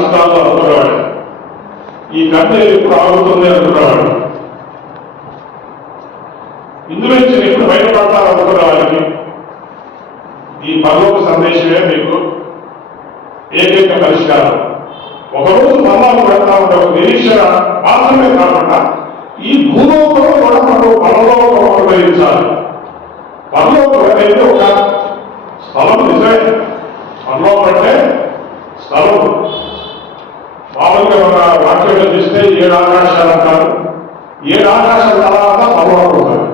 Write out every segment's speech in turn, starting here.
రాష్ట్రాల్లో అనుకునేవాడు, ఈ కన్నీరు ఎప్పుడు ఆగుతుంది అనుకునేవాడు, ఇందులో నుంచి ఎప్పుడు బయటపడతారనుకునే వారికి ఈ పరలోక సందేశమే మీకు ఏకైక పరిష్కారం. ఒకరోజు పరలోకం పెడతా ఉంటే ఒక నిరీక్షణ మాత్రమే కాకుండా ఈ భూలోకంలో కూడా మనం పరలోకం అనుభవించాలి. పరలోకం అనేది ఒక స్థలం, నిజమే. పరలోకం అంటే స్థలం. మామూలుగా మన వాక్యంలో చూస్తే 7 ఆకాశాలు అంటారు. 7 ఆకాశాల తర్వాత పరలోకం ఉంటారు.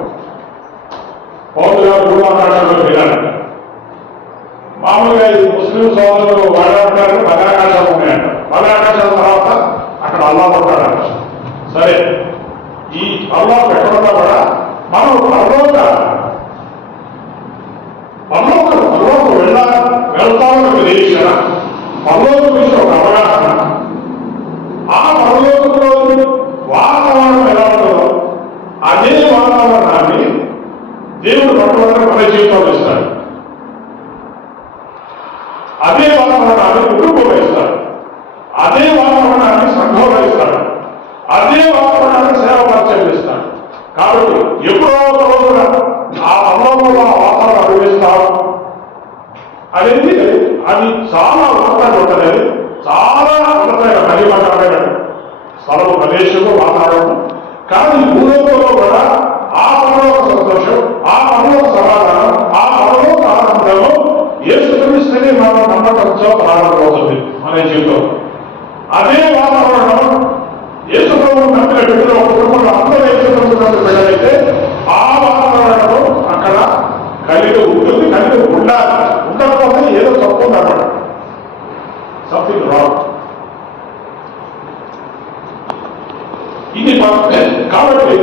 పౌరులు గారు 3 ఆకాశాల్లో వెళ్ళాలంట. మామూలుగా ఈ ముస్లిం సోదరులు వాడాలంటారు 10 ఆకాశాలు ఉన్నాయంట. 10 ఆకాశాల తర్వాత అక్కడ అల్లాహ్ ఉంటాడంట. సరే, ఈ పరలోకం ఎక్కడున్నా కూడా మనం పరలోకం వెళ్తామని ఒక నిరీక్షణ, పరలోకం గురించి ఒక అవగాహన, ఆ పరలోకంలో వాతావరణం ఎలా ఉంటుందో అదే వాతావరణాన్ని దేవుడు పట్టుబడి మన జీవితంలో ఇస్తాడు. అదే వాతావరణాన్ని కుటుంబంలో ఇస్తాడు. అదే వాతావరణాన్ని సంఘంలో ఇస్తాడు. అదే వాతావరణాన్ని సేవ పరిచయం ఇస్తాడు. కాబట్టి ఎప్పుడో ఒక రోజున ఆ పరలోకంలో ఆ వాతావరణం అనుభవిస్తాం అనేది అది చాలా ఉన్నతంగా ఉంటుంది. చాలా ఉన్నతమైన మహిమకరమైన స్థలము, ప్రదేశము, వాతావరణం. కానీ భూలోకంలో కూడా ఆ పరలోక సంతోషం, ఆ పరలోక సమాధానం, ఆ పరలోక ఆనందము యేసుక్రీస్తుని మనం నమ్మకంతో ప్రారంభమవుతుంది మన జీవితం. అదే వాతావరణం యేసు ప్రభువును నమ్మిన బిడ్డలు ఒక కుటుంబంలో అందరూ యేసు ప్రభువును నమ్మిన బిడ్డలైతే ఆ వాతావరణం అక్కడ కలిగి ఉంటుంది, కలిగి ఉండాలి. ఉండకపోతే ఏదో తప్పు ఉందన్నమాట, సంథింగ్ రాంగ్. ఇది కాబట్టి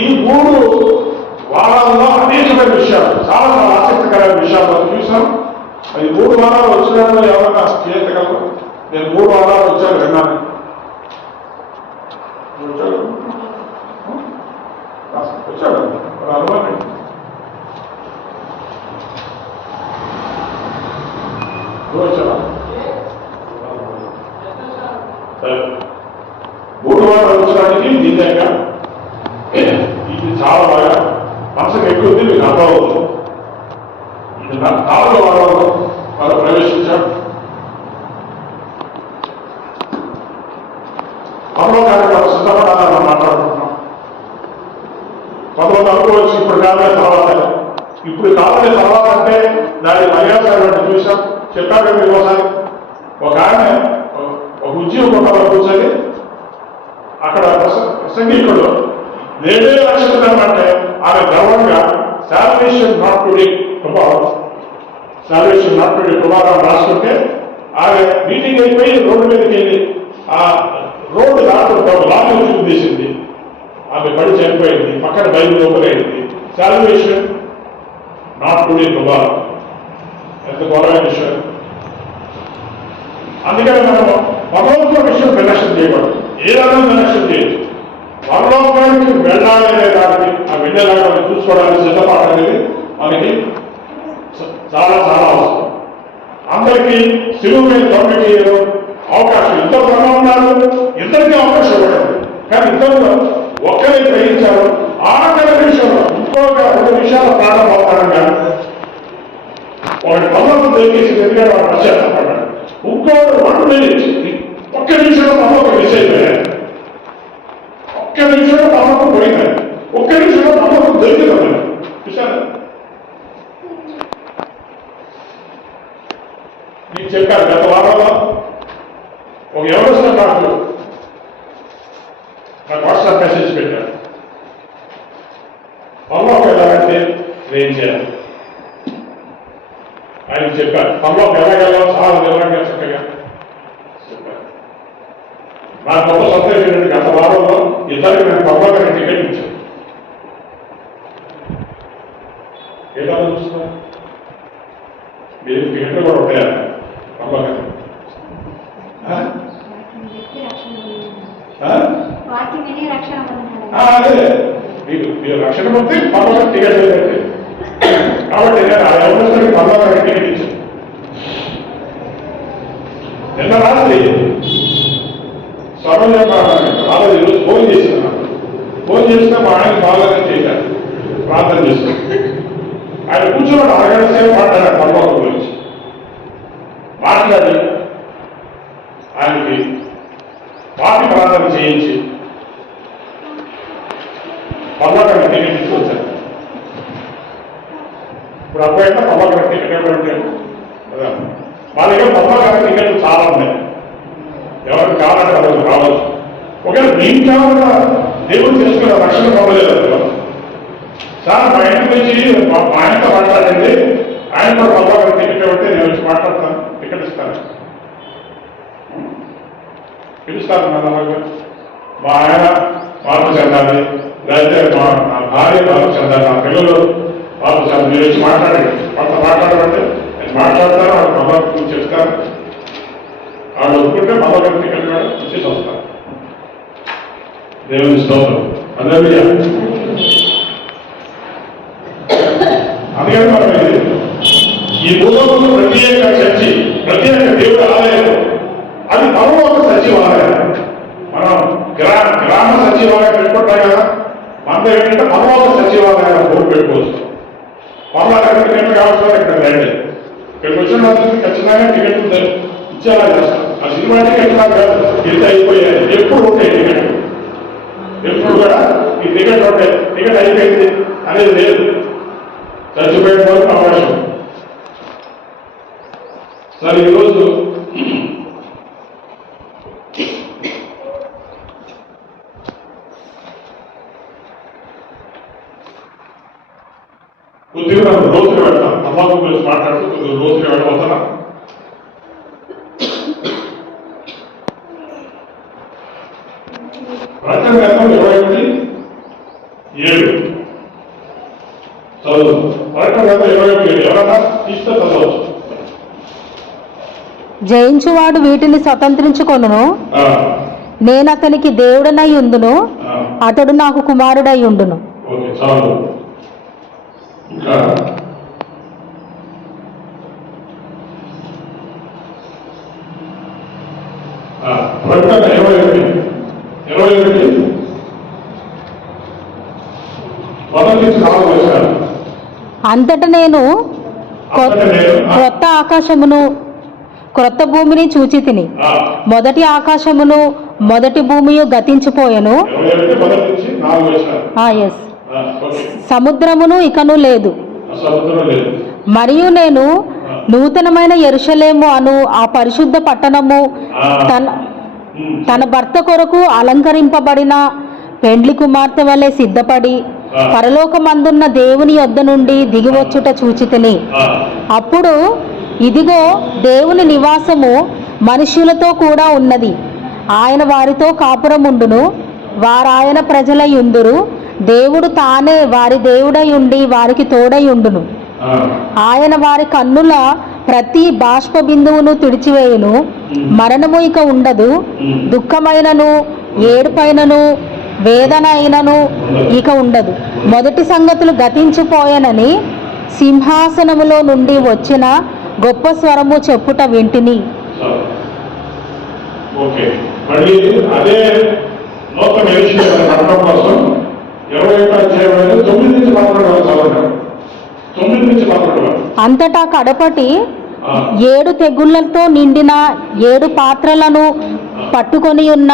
ఈ 3 వారాల్లో అనేకమైన విషయాలు, చాలా చాలా ఆసక్తికరమైన విషయాలు మనం చూసాం. అది 3 వారాలు వచ్చిన ఎవరైనా చేయగలరు? నేను 3 వారాలు వచ్చాను, విన్నాను. వచ్చాడు అనుమానం. వచ్చాడా? 3 వారాలు వచ్చడానికి నిజంగా ఇది చాలా బాగా మనసుకు ఎక్కువ మీకు అర్థమవుతుంది. ఇది 4వ వారంలో మనం ప్రవేశించాం. పరలోకానికి మనం సిద్ధపడాలని మనం మాట్లాడుకుంటున్నాం. కొంతమంది అనుకోవచ్చు ఇప్పుడు కాలే తర్వాత, ఇప్పుడు కాలే తర్వాత అంటే దాని మర్యాద చూసాం. చెప్పాక మీరు ఒకసారి ఒక ఆయన ఒక ఉద్యోగ కుటుంబంలో కూర్చొని అక్కడ ప్రసంగికుడు నేనే రక్షిస్తున్నామంటే ఆమె గర్వంగా salvation not today tomorrow, salvation not today tomorrow రాసుకుంటే ఆమె మీటింగ్ అయిపోయి రోడ్డు మీదకి వెళ్ళి ఆ రోడ్డు దాటుకుంటాం లాభం చూపించేసింది. ఆమె పడి చనిపోయింది. పక్కన బయలు లోపలైంది. Salvation not today tomorrow. ఎంత ఘోరమైన విషయం. అందుకని మనం పరలోక విషయం నిర్లక్ష్యం చేయకూడదు. ఏదైనా నిర్లక్ష్యం చేయొచ్చు. పరలోకానికి వెళ్ళాలనే దానికి ఆ వెళ్ళేలాగా మనం చూసుకోవడానికి సిద్ధపడాలనేది మనకి చాలా చాలా అవసరం. అందరికీ సిలువ మీద తొమ్మిది అవకాశం, ఇద్దరు త్వరగా ఉన్నారు, ఇద్దరికి అవకాశం ఇవ్వలేదు. కానీ ఇద్దరు ఒక్కరే గ్రహించారు. ఆఖరి విషయంలో ఇంకొక 2 నిమిషాల ప్రాణం అవుతారంగా ఒకటి పనులకు దొరికేసి ఎదిగా వాడు పశ్చాత్తపడ్డాడు. ఇంకోటి 1 minute, ఒక్క నిమిషంలో పనులకు మిస్ అయిపోయారు. ఒక్క నిమిషంలో పనులకు పోయినారు. ఒక్క నిమిషంలో పనులకు దొరికిపోయారు. చూసారు? మీకు చెప్పారు గత వారంలో ఒక ఎవరిసిన నాకు వాట్సాప్ మెసేజ్ పెట్టారు. పనులకు వెళ్ళాలంటే ఏం చేయాలి ఆయన చెప్పారు. పనులకు వెళ్ళగలం చాలా వివరంగా చక్కగా చెప్పారు. నాకు గొప్ప సంతోషం. గత వారంలో ఇద్దరికి నేను పనులకు టికెట్ ఇచ్చాను. ఏదో చూస్తున్నా మీరు టికెట్లు కూడా ఉంటాయా పనులకు? అదే మీరు రక్షణ పొంది పనులకు టికెట్ లేదండి. కాబట్టి నేను ఆ ఎవరికి పనులకు టికెట్ ఇచ్చాను. నిన్న రాత్రి సరోజ బాలాజీ ఈరోజు ఫోన్ చేశాను. ఫోన్ చేస్తే మా ఆయన బాగానే చేశారు, ప్రార్థన చేశాను. ఆయన కూర్చున్నాడు, అరగంట సేపు మాట్లాడారు పరలోకం గురించి. మాట్లాడి ఆయనకి పార్టీ ప్రార్థన చేయించి పర్లోకాన్ని టికెట్ తీసుకొచ్చారు. ఇప్పుడు అబ్బాయి పర్లోకాన్ని టికెట్ ఎవరంటే మా దగ్గర పర్లోకాన్ని టికెట్లు చాలా ఉన్నాయి. ఎవరికి కావాలంటే వాళ్ళకి రావచ్చు. ఒకవేళ మీకు కావాలన్నా దేవుడు చేసుకున్న రక్షణ పొందలేదు సార్, మా ఇంటి నుంచి మా ఆయనతో మాట్లాడండి, ఆయన కూడా పర్లోకాన్ని టికెట్ ఇవ్వంటే నేను వచ్చి మాట్లాడతాను, టికెట్ ఇస్తాను, పిలుస్తాను. మా ఆయన మార్పు చెందాలి, లేకపోతే నా భార్య మార్పు చెందాలి, నా పిల్లలు మార్పు చెందాలి, మీరు వచ్చి మాట్లాడండి. వాళ్ళతో మాట్లాడాలంటే నేను మాట్లాడతాను, వాళ్ళు మమ్మల్ని చెప్తాను. వాళ్ళు ఒప్పుకుంటే మమ్మల్ని టికెట్ కూడా వచ్చేసి వస్తారు. దేవుని స్తోత్రం. హల్లెలూయా. అందుకని మనం ఈ భూలోకంలో ప్రత్యేక చర్చి, ప్రత్యేక దేవుడి ఆలయం, అది పరలోక సచివాలయం. మనం గ్రామ సచివాలయం పెట్టుకుంటాం కదా, మన ఏంటంటే పరలోక సచివాలయం బోర్డు పెట్టుకోవచ్చు. పర్వాలేదు, టికెట్ కావాల్సిన ఇక్కడ రండి, ఇక్కడికి వచ్చిన వాళ్ళకి ఖచ్చితంగా టికెట్ ఇచ్చేలా చేస్తాం. ఆ సినిమా టికెట్ కాదు, ఇంత అయిపోయాయి, ఎప్పుడు ఉంటాయి టికెట్, ఎప్పుడు కూడా ఈ టికెట్ ఉంటాయి. టికెట్ అయిపోయింది అనేది లేదు, చచ్చిపోయిన వరకు అవకాశం. సరే, ఈరోజు కొద్దిగా రోజులు పెడతాం. అమ్మాకు గురించి మాట్లాడుతూ కొద్దిగా రోజులు వెళ్ళబోతున్నా. ప్రకటన గ్రంథం 21:7 చదువు. ప్రకటన గ్రంథం 21:7 ఎవరన్నా తీస్తే చదవచ్చు. జయించువాడు వీటిని స్వతంత్రించుకొనును, నేను అతనికి దేవుడనై ఉండును, అతడు నాకు కుమారుడై ఉండును. ఓకే, చాలు. ఇంకా ప్రకటన 21:21 అంతట నేను క్రొత్త ఆకాశమును క్రొత్త భూమిని చూచి తిని, మొదటి ఆకాశమును మొదటి భూమియు గతించిపోయెను, సముద్రమును ఇకను లేదు. మరియు నేను నూతనమైన యెరూషలేము అను ఆ పరిశుద్ధ పట్టణము తన భర్త కొరకు అలంకరింపబడిన పెండ్లి కుమార్తె వలె సిద్ధపడి పరలోకమందున్న దేవుని యొద్ద నుండి దిగివచ్చుట చూచితిని. అప్పుడు ఇదిగో, దేవుని నివాసము మనుష్యులతో కూడా ఉన్నది. ఆయన వారితో కాపురముండును, వారాయన ప్రజలై ఉందురు. దేవుడు తానే వారి దేవుడై ఉండి వారికి తోడై ఉండును. ఆయన వారి కన్నుల ప్రతి బాష్ప బిందువును తుడిచివేయును. మరణము ఇక ఉండదు, దుఃఖమైనను ఏడుపైనను వేదన అయినను ఇక ఉండదు. మొదటి సంగతులు గతించిపోయానని సింహాసనములో నుండి వచ్చిన గొప్ప స్వరము చెప్పుట వింటిని. మళ్ళీ అదే నూతన యెరూషలేము కట్టడం కోసం 21వ అధ్యాయం 9 నుంచి 11 చదవండి. 9 నుంచి 11. అంతటా కడపటి 7 తెగుళ్లతో నిండిన 7 పాత్రలను పట్టుకొని ఉన్న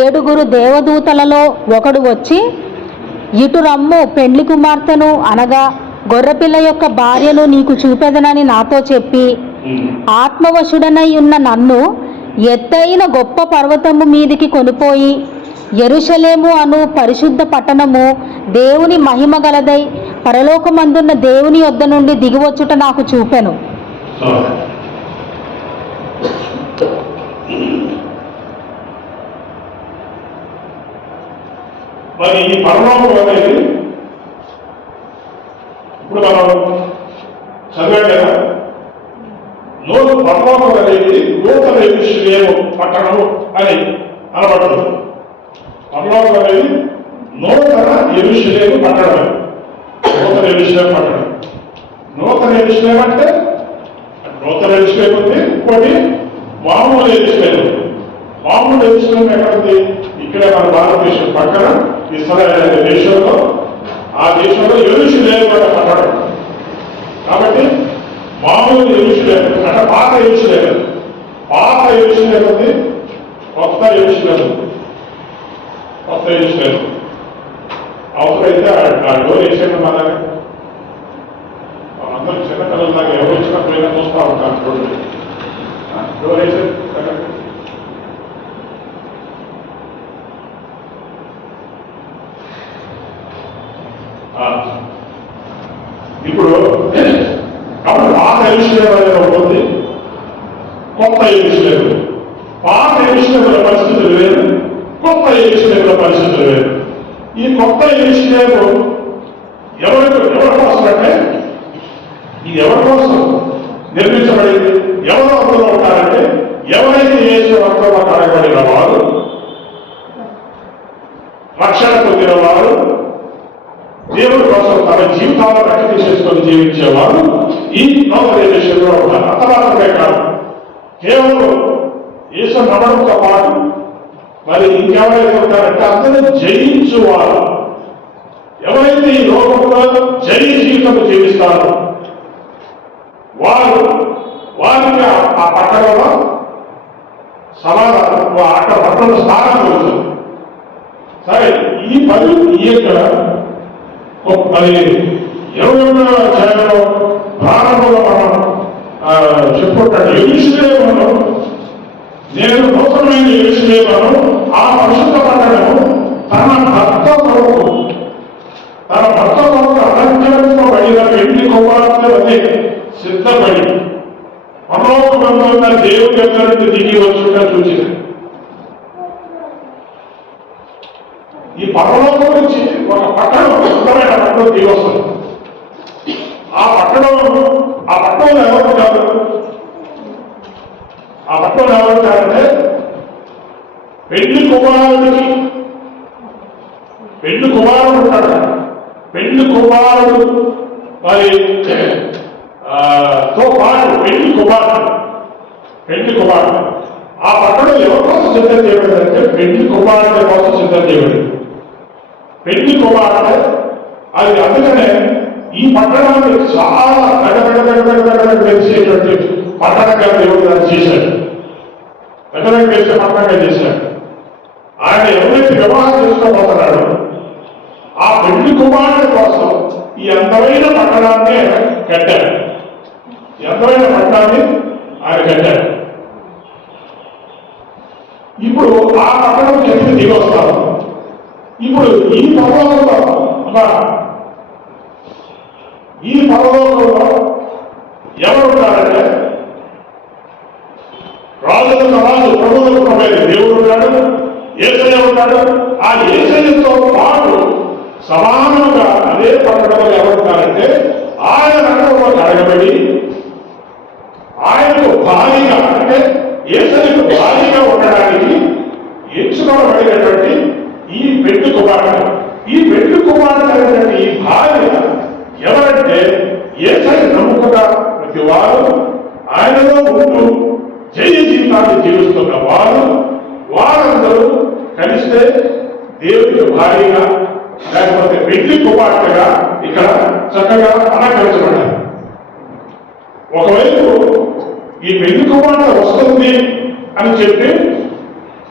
7 దేవదూతలలో ఒకడు వచ్చి, ఇటు రమ్ము, పెండ్లి కుమార్తెను అనగా గొర్రెపిల్ల యొక్క భార్యను నీకు చూపెదనని నాతో చెప్పి, ఆత్మవశుడనై ఉన్న నన్ను ఎత్తైన గొప్ప పర్వతము మీదికి కొనిపోయి, యెరూషలేము అను పరిశుద్ధ పట్టణము దేవుని మహిమ గలదై పరలోకమందున్న దేవుని యొద్ద నుండి దిగివచ్చుట నాకు చూపెను. మరి ఈ పరలోకం అనేది ఇప్పుడు మనం చదివాం కదా, పరలోకం అనేది నూతన యెరూషలేము పట్టణము అని అనబడుతుంది. పరలోకం అనేది నూతన యెరూషలేము పట్టణం. నూతన యెరూషలేము పట్టణం. నూతన యెరూషలేము అంటే నూతన యెరూషలేము ఉంది, ఇంకోటి మామూలు యెరూషలేము. మామూలు ఎరుసలేం ఎక్కడుంది? ఇక్కడే మన భారతదేశం పక్కన ఇస్రాయేల్ అనే దేశంలో, ఆ దేశంలో యెరూషలేము అనే పట్టణం. కాబట్టి మామూలు యెరూషలేము అంటే పాత యెరూషలేము, పాత యెరూషలేము ఉంది, కొత్త యెరూషలేము ఉంది. కొత్త యెరూషలేము అవసరమైతే ఆ డోర్ వేసేది మన అందరూ చిన్నపిల్లలాగా ఎవరు వచ్చినా పోయినా చూస్తూ ఉంటారు. చూడండి, డోర్ వేసేది. ఇప్పుడు కాబట్టి పాత యెరూషలేము అనేది ఉంటుంది, కొత్త యెరూషలేము. పాత యెరూషలేముల పరిస్థితులు వేరు, కొత్త యెరూషలేముల పరిస్థితులు వేరు. ఈ కొత్త యెరూషలేము ఎవరి కోసం అంటే, ఇది ఎవరి కోసం నిర్మించబడింది? ఎవరు అందులో ఉంటారంటే, ఎవరైతే యేసు రక్తంలో కడగబడిన వారు, రక్షణ పొందిన వారు, దేవుడి కోసం తమ జీవితాలను రక్షణ చేసుకొని జీవించేవారు ఈ నూతన దేశంలో ఉన్నారు. అంత మాత్రమే కాదు, కేవలం యేసు నమ్మడంతో పాటు మరి ఇంకెవరైతే ఉంటారంటే అందరూ జయించువారు. ఎవరైతే ఈ లోకంలో జయ జీవితం జీవిస్తారో వారికి ఆ పట్టణంలో సమాధానం, అక్కడ పట్టణంలో స్థానం కలుగుతుంది. సరే, ఈ పని ఇక్కడ మరి 21వ అధ్యాయంలో ప్రారంభంలో మనం చెప్పుకుంటాడు. యెరూషలేమును, నేను నూతనమైన యెరూషలేమును, ఆ పరిశుద్ధ పట్టణము తన భర్త కొరకు అలంకరింపబడిన పెళ్లి కుమార్తె వలె సిద్ధపడి పరలోకమందున్న దేవుని దగ్గర నుండి దిగి వచ్చుగా చూచింది. ఈ పరలోకం నుంచి ఒక పట్టణం, సుందరమైన పట్టణం దిగి వస్తుంది. ఆ పట్టణంలో ఎవరు ఉంటారు? ఆ పట్టణంలో ఎవరు ఉంటారంటే, పెళ్లి కుమారుడు ఉంటాడు. పెళ్లి కుమారుడు మరి తో పాటు పెళ్లి కుమారుడు ఆ పట్టణం ఎవరి కోసం సిద్ధం చేయబడిందంటే, పెళ్లి కుమారుడు కోసం సిద్ధం చేయబడింది. పెళ్లి కుమారుడు అది. అందుకనే ఈ పట్టణాన్ని చాలా పెంచేటువంటి పట్టణంగా దేవుడు దాన్ని చేశాడు. పెద్దలకు వేసే పట్టణంగా చేశాడు. ఆయన ఎవరైతే వివాహం చేసుకోబోతున్నాడో ఆ పెళ్లి కుమారుడు కోసం ఈ అందమైన పట్టణాన్ని కట్టాడు. ఈ అందమైన పట్టణాన్ని ఆయన కట్టాడు. ఇప్పుడు ఆ పట్టణం చెప్పి దిగి వస్తాము. ఇప్పుడు ఈ పరలోకంలో ఎవరు ఉంటారంటే, రాజులకు రాజు, ప్రభువులకు ప్రభు దేవుడు ఉంటాడు, యేసయ్య ఉంటాడు. ఆ యేసయ్యతో పాటు సమానంగా అదే పట్టణంలో ఎవరుంటారంటే, ఆయన రంగంలో అడగబడి ఆయనకు భారీగా, అంటే యేసయ్యకు భారీగా ఉండడానికి ఎంచుకోబడినటువంటి ఈ పెళ్లి కుమార్తె. ఈ పెళ్లి కుమార్తె అనేటువంటి ఈ భార్య ఎవరంటే, యేసయ్య నమ్ముకున్న ప్రతి వారు, ఆయనలో ఉంటూ జయ జీవితాన్ని జీవిస్తున్న వారందరూ కలిస్తే దేవుడికి భారీగా, లేకపోతే పెళ్లి కుమార్తెగా ఇక్కడ చక్కగా అలంకరించబడ్డారు. ఒకవైపు ఈ పెళ్లి కుమార్తె వస్తుంది అని చెప్పి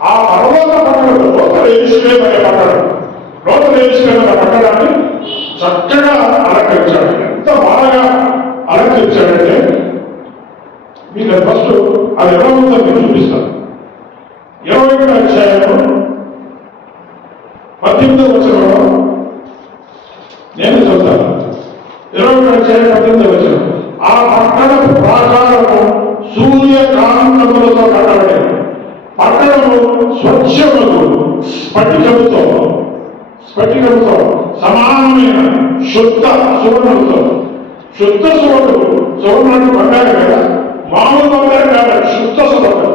ఆ పరలోక పట్టణం, నూతన యెరూషలేము అనే పట్టణం, నూతన యెరూషలేము అనే పట్టణాన్ని చక్కగా అలంకరించాడు. ఎంత బాగా అలంకరించాడంటే, మీకు ఫస్ట్ అది ఎలా ఉందో మీకు చూపిస్తాను. 21వ అధ్యాయము 18వ వచనంలో నేను చెప్తాను. 21వ అధ్యాయం 18వ వచనం, ఆ పట్టణపు ప్రాకారము సూర్యకాంతములతో కట్టబడింది. పట్టణము స్వచ్ఛములకు స్ఫటికముతో సమానమైన శుద్ధ సువర్ణముతో, శుద్ధ సువర్ణం బంగారం కదా, మామూలు బంగారం కాదు, శుద్ధ సువర్ణం.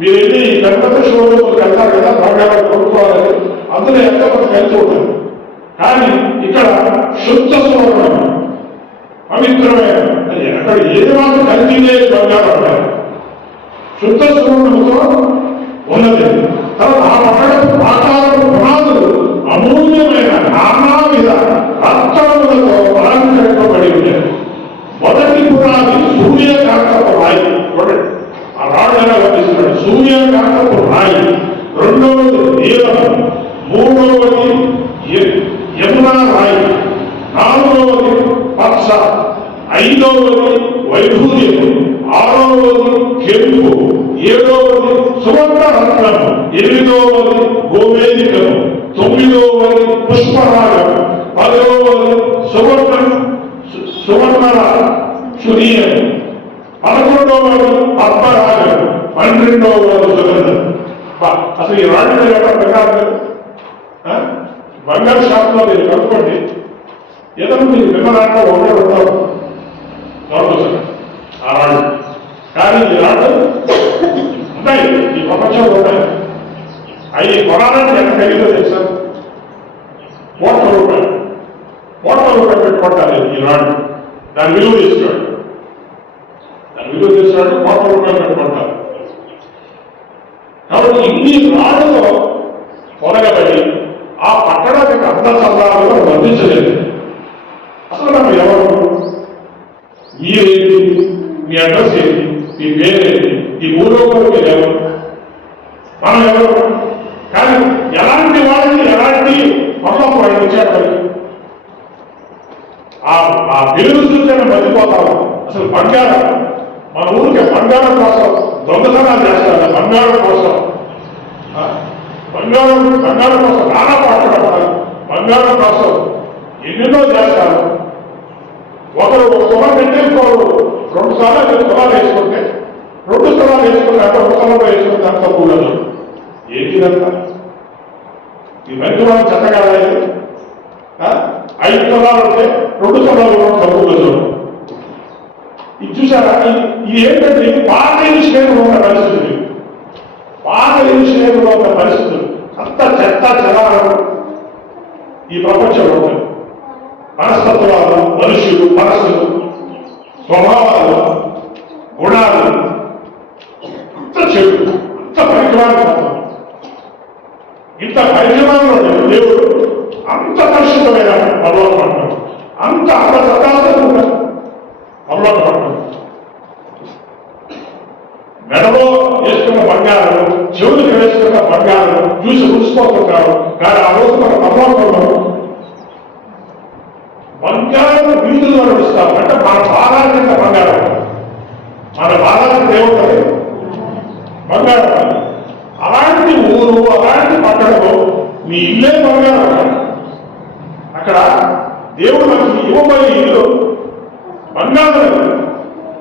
మీరు వెళ్ళి పెద్ద పెద్ద షోరూమ్లకు వెళ్తారు కదా, బంగారం కొనుక్కోవాలని, అందులో ఎంత కొంత కలిసి ఉంటుంది. కానీ ఇక్కడ శుద్ధ సువర్ణం, పవిత్రమైన, అక్కడ ఏది మాత్రం కలిసి బంగారం ఉంటాయి. శుద్ధ సువర్ణముతో ఉన్నది. తర్వాత ఆ పట్టణపు ప్రాకారపు పునాదులు అమూల్యమైన నానావిధ రత్నములతో అలంకరింపబడి ఉండేది. మొదటి పునాది సూర్యకాంతపు రాయి. చూడండి ఆ రాడు ఎలా వర్ణిస్తున్నాడు. సూర్యకాంతపు రాయి. రెండవది నీలము. మూడవది యమునా రాయి. నాలుగవది పచ్చ. ఐదవది వైఢూర్యము. ఆరవది కెంపు. ఏడవది సువర్ణ రత్నము. ఎనిమిదవది గోవేదికము. తొమ్మిదవది పుష్పరాగము. పదవది సువర్ణ సునీయము. 11వది పద్మరాగము. 12వది సుగంధం. అసలు ఈ రాళ్ళు బంగారు బంగారు షాప్లో మీరు కనుక్కోండి, ఏదైనా మీరు విమలాంట్లో ఒకటి ఉంటారు ఆ రాళ్ళు. కానీ ఈ రాళ్ళు ఉన్నాయి, ఈ ప్రపంచంలో ఉన్నాయి. అవి కొనాలంటే ఎంత ఖరీదో తెలుసా? ₹1,00,000 పెట్టుకుంటారు ఈ రాళ్ళు. దాని విలువ తీసుకోండి, ₹1,00,000 పెట్టుకుంటారు. కాబట్టి ఇన్ని రాళ్ళతో పొరగబడి ఆ పట్టణానికి అందచందాలుగా వర్ణించలేదు. అసలు మనం ఎవరు? మీరేంటి? మీ అడ్రస్ ఏంటి? మీ పేరేంటి? ఈ భూలోకంలో మీరు ఎవరు? మనం ఎవరు? కానీ ఎలాంటి వాళ్ళని ఎలాంటి పనులకు వాళ్ళు వచ్చారు. ఆ పేరు చూస్తేనే మర్చిపోతాము. అసలు బంగారం, మన ఊరికి బంగారం కోసం దొంగతనాలు చేస్తారు. బంగారం కోసం నానా పాటలు, బంగారం కోసం ఎన్నెన్నో చేస్తారు. ఒకరు ఒక తులం కంటే ఇంకోరు 2 సార్లు తులాలు వేసుకుంటే 2 తులాలు వేసుకుంటే 1 తులంలో వేసుకుంటే అంత కూడదు. ఏంటిదంతా? ఈ మంచి వాళ్ళు చెత్తగా 5 తులాలు ఉంటే 2 తులాలు తగ్గుతుంది. ఇది చూసారా? ఇది ఏంటంటే పాత విషయంలో ఉన్న పరిస్థితులు, అంత చెత్త చెదారం ఈ ప్రపంచంలో ఉంటుంది. మనస్తత్వాలు, మనుషులు, మనసులు, స్వభావాలు, గుణాలు అంత చెడు, అంత పరిజ్ఞానం. ఇంత పరిజ్ఞానంలో దేవుడు అంత పరిశుద్ధమైన పర్వతం అంటారు. అంత సదాసంగా పర్వతం అంటారు. మెడలో వేసుకున్న బంగారం, చెవులకు వేసుకున్న బంగారం చూసి రుచిపోతుంటారు. కానీ ఆ రోజు మన పర్వతంలో బంగారం వీధుల్లో నడుస్తారు. అంటే మన బాధాల కింద బంగారం, మన బాధాలకు దేవుడు బంగారం. అలాంటి ఊరు, అలాంటి పట్టణంలో మీ ఇల్లే బంగారం. అక్కడ దేవుడు మనకి ఇవ్వబోయే ఇల్లు బంగారం.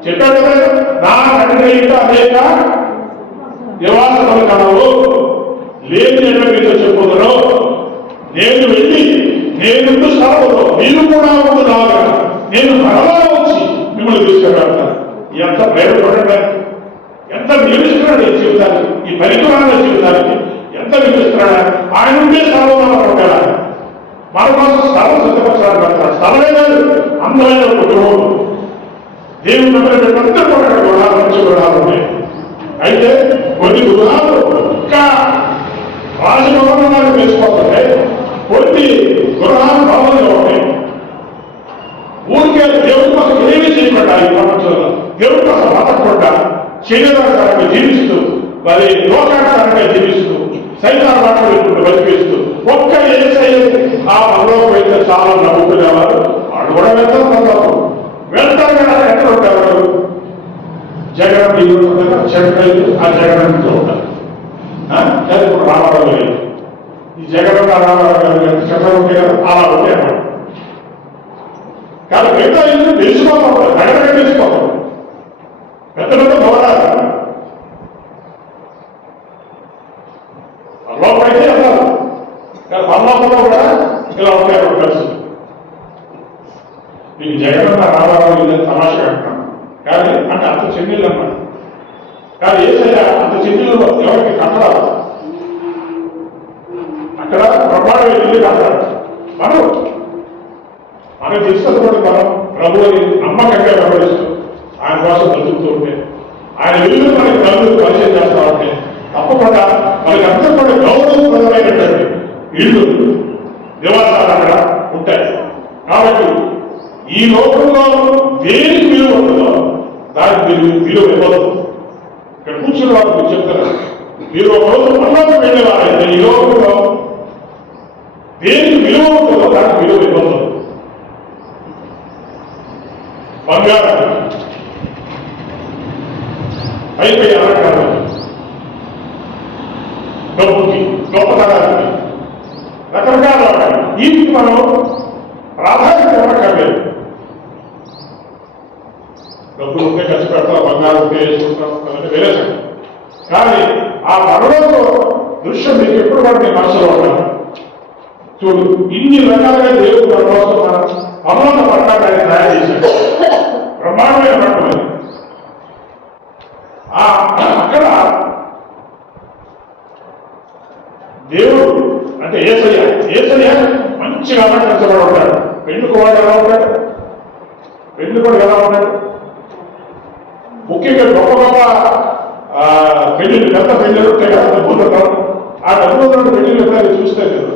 చెప్పాడు కదా, నా తండ్రి ఇంట అనేక నివాస పలకలు లేని ఎన్న మీతో చెప్పుదును. నేను వెళ్ళి నేను స్థలంలో మీరు కూడా ఉంటున్నాగా నేను మరలా వచ్చి మిమ్మల్ని తీసుకెళ్తాను. ఎంత ప్రేమపడండి, ఎంత నిలుస్తున్నాడు ఈ జీవితానికి, ఈ పరికరాల జీవితానికి ఎంత నిలుస్తున్నాడు. ఆయన ఉండే స్థలంలో ఉంటాడా? మన కోసం స్థలం సిద్ధపరచాలని పెడతాడు. స్థలమే కాదు, అందమైన కుటుంబం. దేవుని అందరూ కూడా మంచి గృహాలు ఉన్నాయి. అయితే కొన్ని గృహాలు ఇంకా రాజభవనాలు వేసుకోకపోతే కొన్ని గృహాలు భవనంలో ఉన్నాయి. ఊరికే దేవుడి కోసం ఏమీ చేయకుండా ఈ ప్రపంచంలో దేవుడి కోసం బతకకుండా శరీరాకారంగా జీవిస్తూ, మరి లోకాకారంగా జీవిస్తూ, సైతాన్ మాట్లాడుకుంటూ బతికిస్తూ ఒక్క ఏసై ఆ పరలోకి వెళ్తే చాలా నమ్ముకునేవారు. వాళ్ళు కూడా వెళ్తారు కదా. ఎక్కడ ఉంటారు? జగన్ నీళ్ళు ఉంటారు, చెట్టు ఆ జగన్ ఉంటారు. ఇప్పుడు రామారావు గారు, ఈ జగన్ రామారావు గారు చెట్లు ఉంటాయి కదా, అలా ఉంటాయి అన్నమాట. కానీ మిగతా ఇల్లు తెలిసిపోతాం, నగరంగా తెలిసిపోతాం. పెద్ద పెద్ద భవనాలు లోపలైతే వెళ్తారు. కానీ పర్లోకంలో కూడా ఇలా ఉంటాయి అక్కడ పరిస్థితి. మీకు జగన్ రామారావు ఇల్లు తమాషగా అంటున్నాం, కానీ అంటే అంత చెన్నీళ్ళు అన్నమాట. కానీ ఏసయ్య అంత చెన్నీళ్ళు ఎవరికి కట్టరాదు. అక్కడ బ్రహ్మాండమైన ఇల్లు కట్టాడు. మనకు తెలుసుకోవడం మనం ప్రభువుని నమ్మకంగా గమనిస్తూ ఆయన కోసం బతుకుతూ ఉంటే, ఆయన ఇల్లు మనకి నలుగురు పరిచయం చేస్తా ఉంటే తప్పకుండా మనకి అంతా కూడా గౌరవప్రదమైనటువంటి ఇళ్ళు నివాసాలు అక్కడ ఉంటాయి. కాబట్టి ఈ లోకంలో దేనికి విలువ ఉంటుందో దానికి విలువ ఇవ్వదు. ఇక్కడ కూర్చున్న వాళ్ళు మీరు చెప్తారు, మీరు ఒక రోజు పరలోకం వెళ్ళేవారైతే ఈ లోకంలో దేనికి విలువ ఉంటుందో దానికి విలువ ఇవ్వదు. బంగారం అయిపోయి అలంకారం, డబ్బుకి గొప్పతనానికి రకరకాల వీటికి మనం ప్రాధాన్యత ఇవ్వక్కర్లేదు. డబ్బులు ఉంటే ఖర్చు పెడతాం, బంగారం ఉంటే వేసుకుంటాం, అవన్నీ వేరే సంగతి. కానీ ఆ పరలోక దృశ్యం మీకు ఎప్పుడు పడితే మనసులో ఉంటాను. చూడు, ఇన్ని రకాలుగా దేవుడు మన కోసం మన పనులను పట్టాలని తయారు చేశాడు. బ్రహ్మాండమైన పట్టణం అక్కడ దేవుడు అంటే ఏసయ్య మంచిగా అలంకరించబడి ఉంటాడు. పెళ్లి కూడా ఎలా ఉంటాడు, పెళ్లి కూడా ఎలా ఉంటాడు. ముఖ్యంగా గొప్ప గొప్ప పెళ్లిళ్ళు, పెద్ద పెళ్లిళ్ళు ఉంటాయి కదా, డబ్బులు. ఆ డబ్బులు పెళ్లిళ్ళు ఎప్పుడైనా చూస్తే కదా,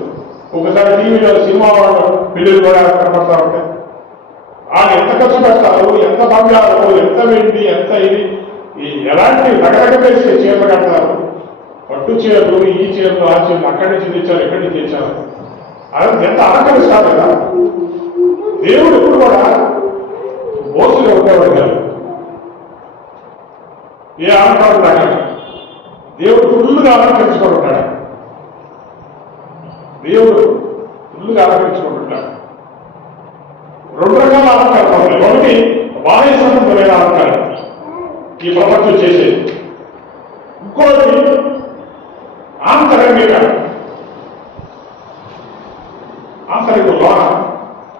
ఒకసారి టీవీలో సినిమా వాళ్ళు పెళ్లిళ్ళు కూడా కనపడతా ఉంటాయి. వాళ్ళు ఎంత ఖర్చు పెడతారు, ఎంత బంగారు, ఎంత వెండి, ఎంత ఇది, ఎలాంటి రకరకమైన చీరలు కడతారు. పట్టు చీరలు, ఈ చీరలు, ఆ చీరలు అక్కడి నుంచి తెచ్చారు, ఎక్కడి నుంచి తెచ్చారు, అది ఎంత అలంకరిస్తారు కదా. దేవుడు ఎప్పుడు కూడా మోసగా ఉండేవాడు కాదు. ఏ అలంకారం లాగా దేవుడు ఫుల్గా అలంకరించుకొని ఉంటాడు. దేవుడు ఫుల్గా అలంకరించుకొని ఉంటాడు. రెండు రకాల అలంకారం ఉన్నాయి. ఒకటి బాహ్య సంబంధమైన అలంకారం, ఈ ప్రపంచం చేసేది. ఇంకోటి ఆంతరంగిక, ఆంతరిక లోన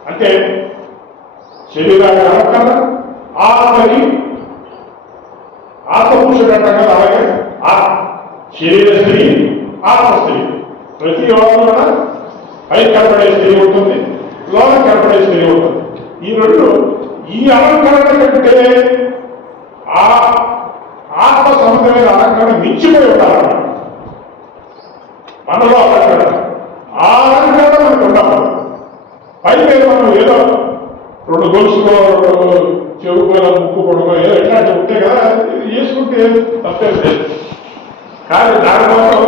అంటే శరీరానికి అలంకరణ, ఆత్మకి ఆత్మపురుషుడు అంటాం కదా, అలాగే శరీర స్త్రీ, ఆత్మ స్త్రీ. ప్రతి యోగంలో పై కనపడే స్త్రీ ఉంటుంది, లోన కనపడే స్త్రీ ఉంటుంది. ఈ రెండు ఈ అలంకరణ కంటే ఆ ఆత్మ సంబంధమైన అలంకరణ మించిపోయి ఉండాలన్నమాట. మనలో అలంకరణ, ఆ అలంకరణ మనకు ఉండాలి. పైకి మనం ఏదో రెండు గొలుసుకో, చెవుకోల, ముక్కు పొడుకో, ఏదో ఇట్లాంటివి ఉంటాయి కదా, వేసుకుంటే తప్పేం లేదు. కానీ దానికోసం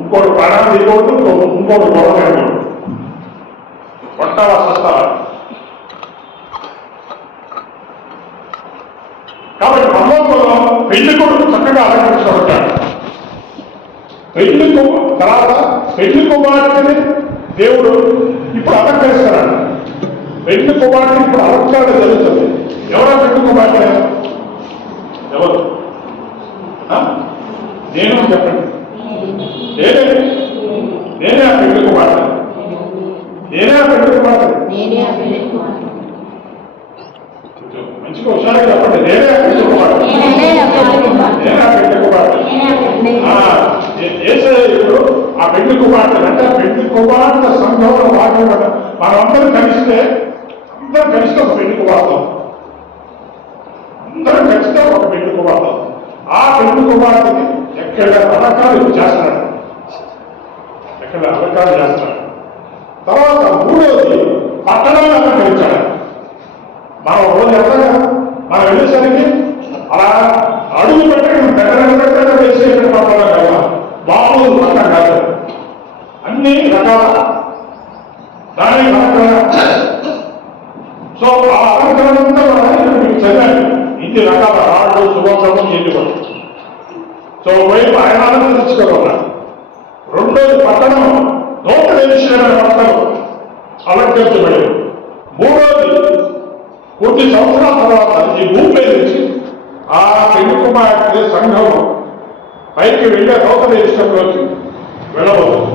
ఇంకోటి ప్రాణాలు తీయకూడదు, ఇంకోటి గొడవకూడదు, కొట్టాలా సస్తావా. కాబట్టి పరలోకంలో పెళ్లి కొడుకు చక్కగా అలంకరించబడ్డాడు. తర్వాత పెళ్లి కుమార్తెని దేవుడు ఇప్పుడు అలంకరిస్తున్నాడు. పెళ్లి కుమార్తె ఇప్పుడు అలంకరణ జరుగుతుంది. ఎవరా పెళ్లి కుమార్తె? ఎవరు? నేను చెప్పండి. నేనే ఆ పెళ్లి కుమార్తె. నేనే ఆ పెళ్లి కుమార్తె. మంచిగా హుషారుగా చెప్పండి. నేనే ఆ పెళ్లి కుమార్తె. నేనే ఆ పెళ్లి కుమార్తె. ఇప్పుడు ఆ పెళ్లి కుమార్తె అంటే పెళ్లి కుమార్తె సంఘంలో భాగంగా మనందరం కలిస్తే ఒక పెళ్లి కుమార్తె, అందరం కలిస్తే ఒక పెళ్లి కుమార్తె. ఆ పెళ్లి కుమార్తెని ఎక్కడ అలంకారం చేస్తున్నాడు, ఎక్కడ అలంకారం చేస్తున్నాడు. తర్వాత మూడోది పట్టణాన్ని అలంకరించాడు. మనం రోజు వెళ్తాం కదా, మనం వెళ్ళేసరికి అలా అడుగు పెట్టడం దగ్గర వేసి ఇక్కడ పట్టణం కదా, మామూలు పట్టణం కాదు, అన్ని రకాల దాని అలంకరణ. సో ఆ అలంకరణ అంతా మనం మీకు చదివాను. ఇన్ని రకాల రాళ్ళు, సుగంధము, ఎన్ని. సో వైపు ఆయన అలంకరించుకోవాలి. రెండోది పట్టణం నూతన విషయమైన పట్టణం అలంకరించబడి. మూడోది కొన్ని సంవత్సరాల తర్వాత ఈ భూమి నుంచి ఆ పెళ్లి కుమార్తె సంఘం పైకి వెళ్ళే నూతన విషయంలోకి వెళ్ళబోతుంది.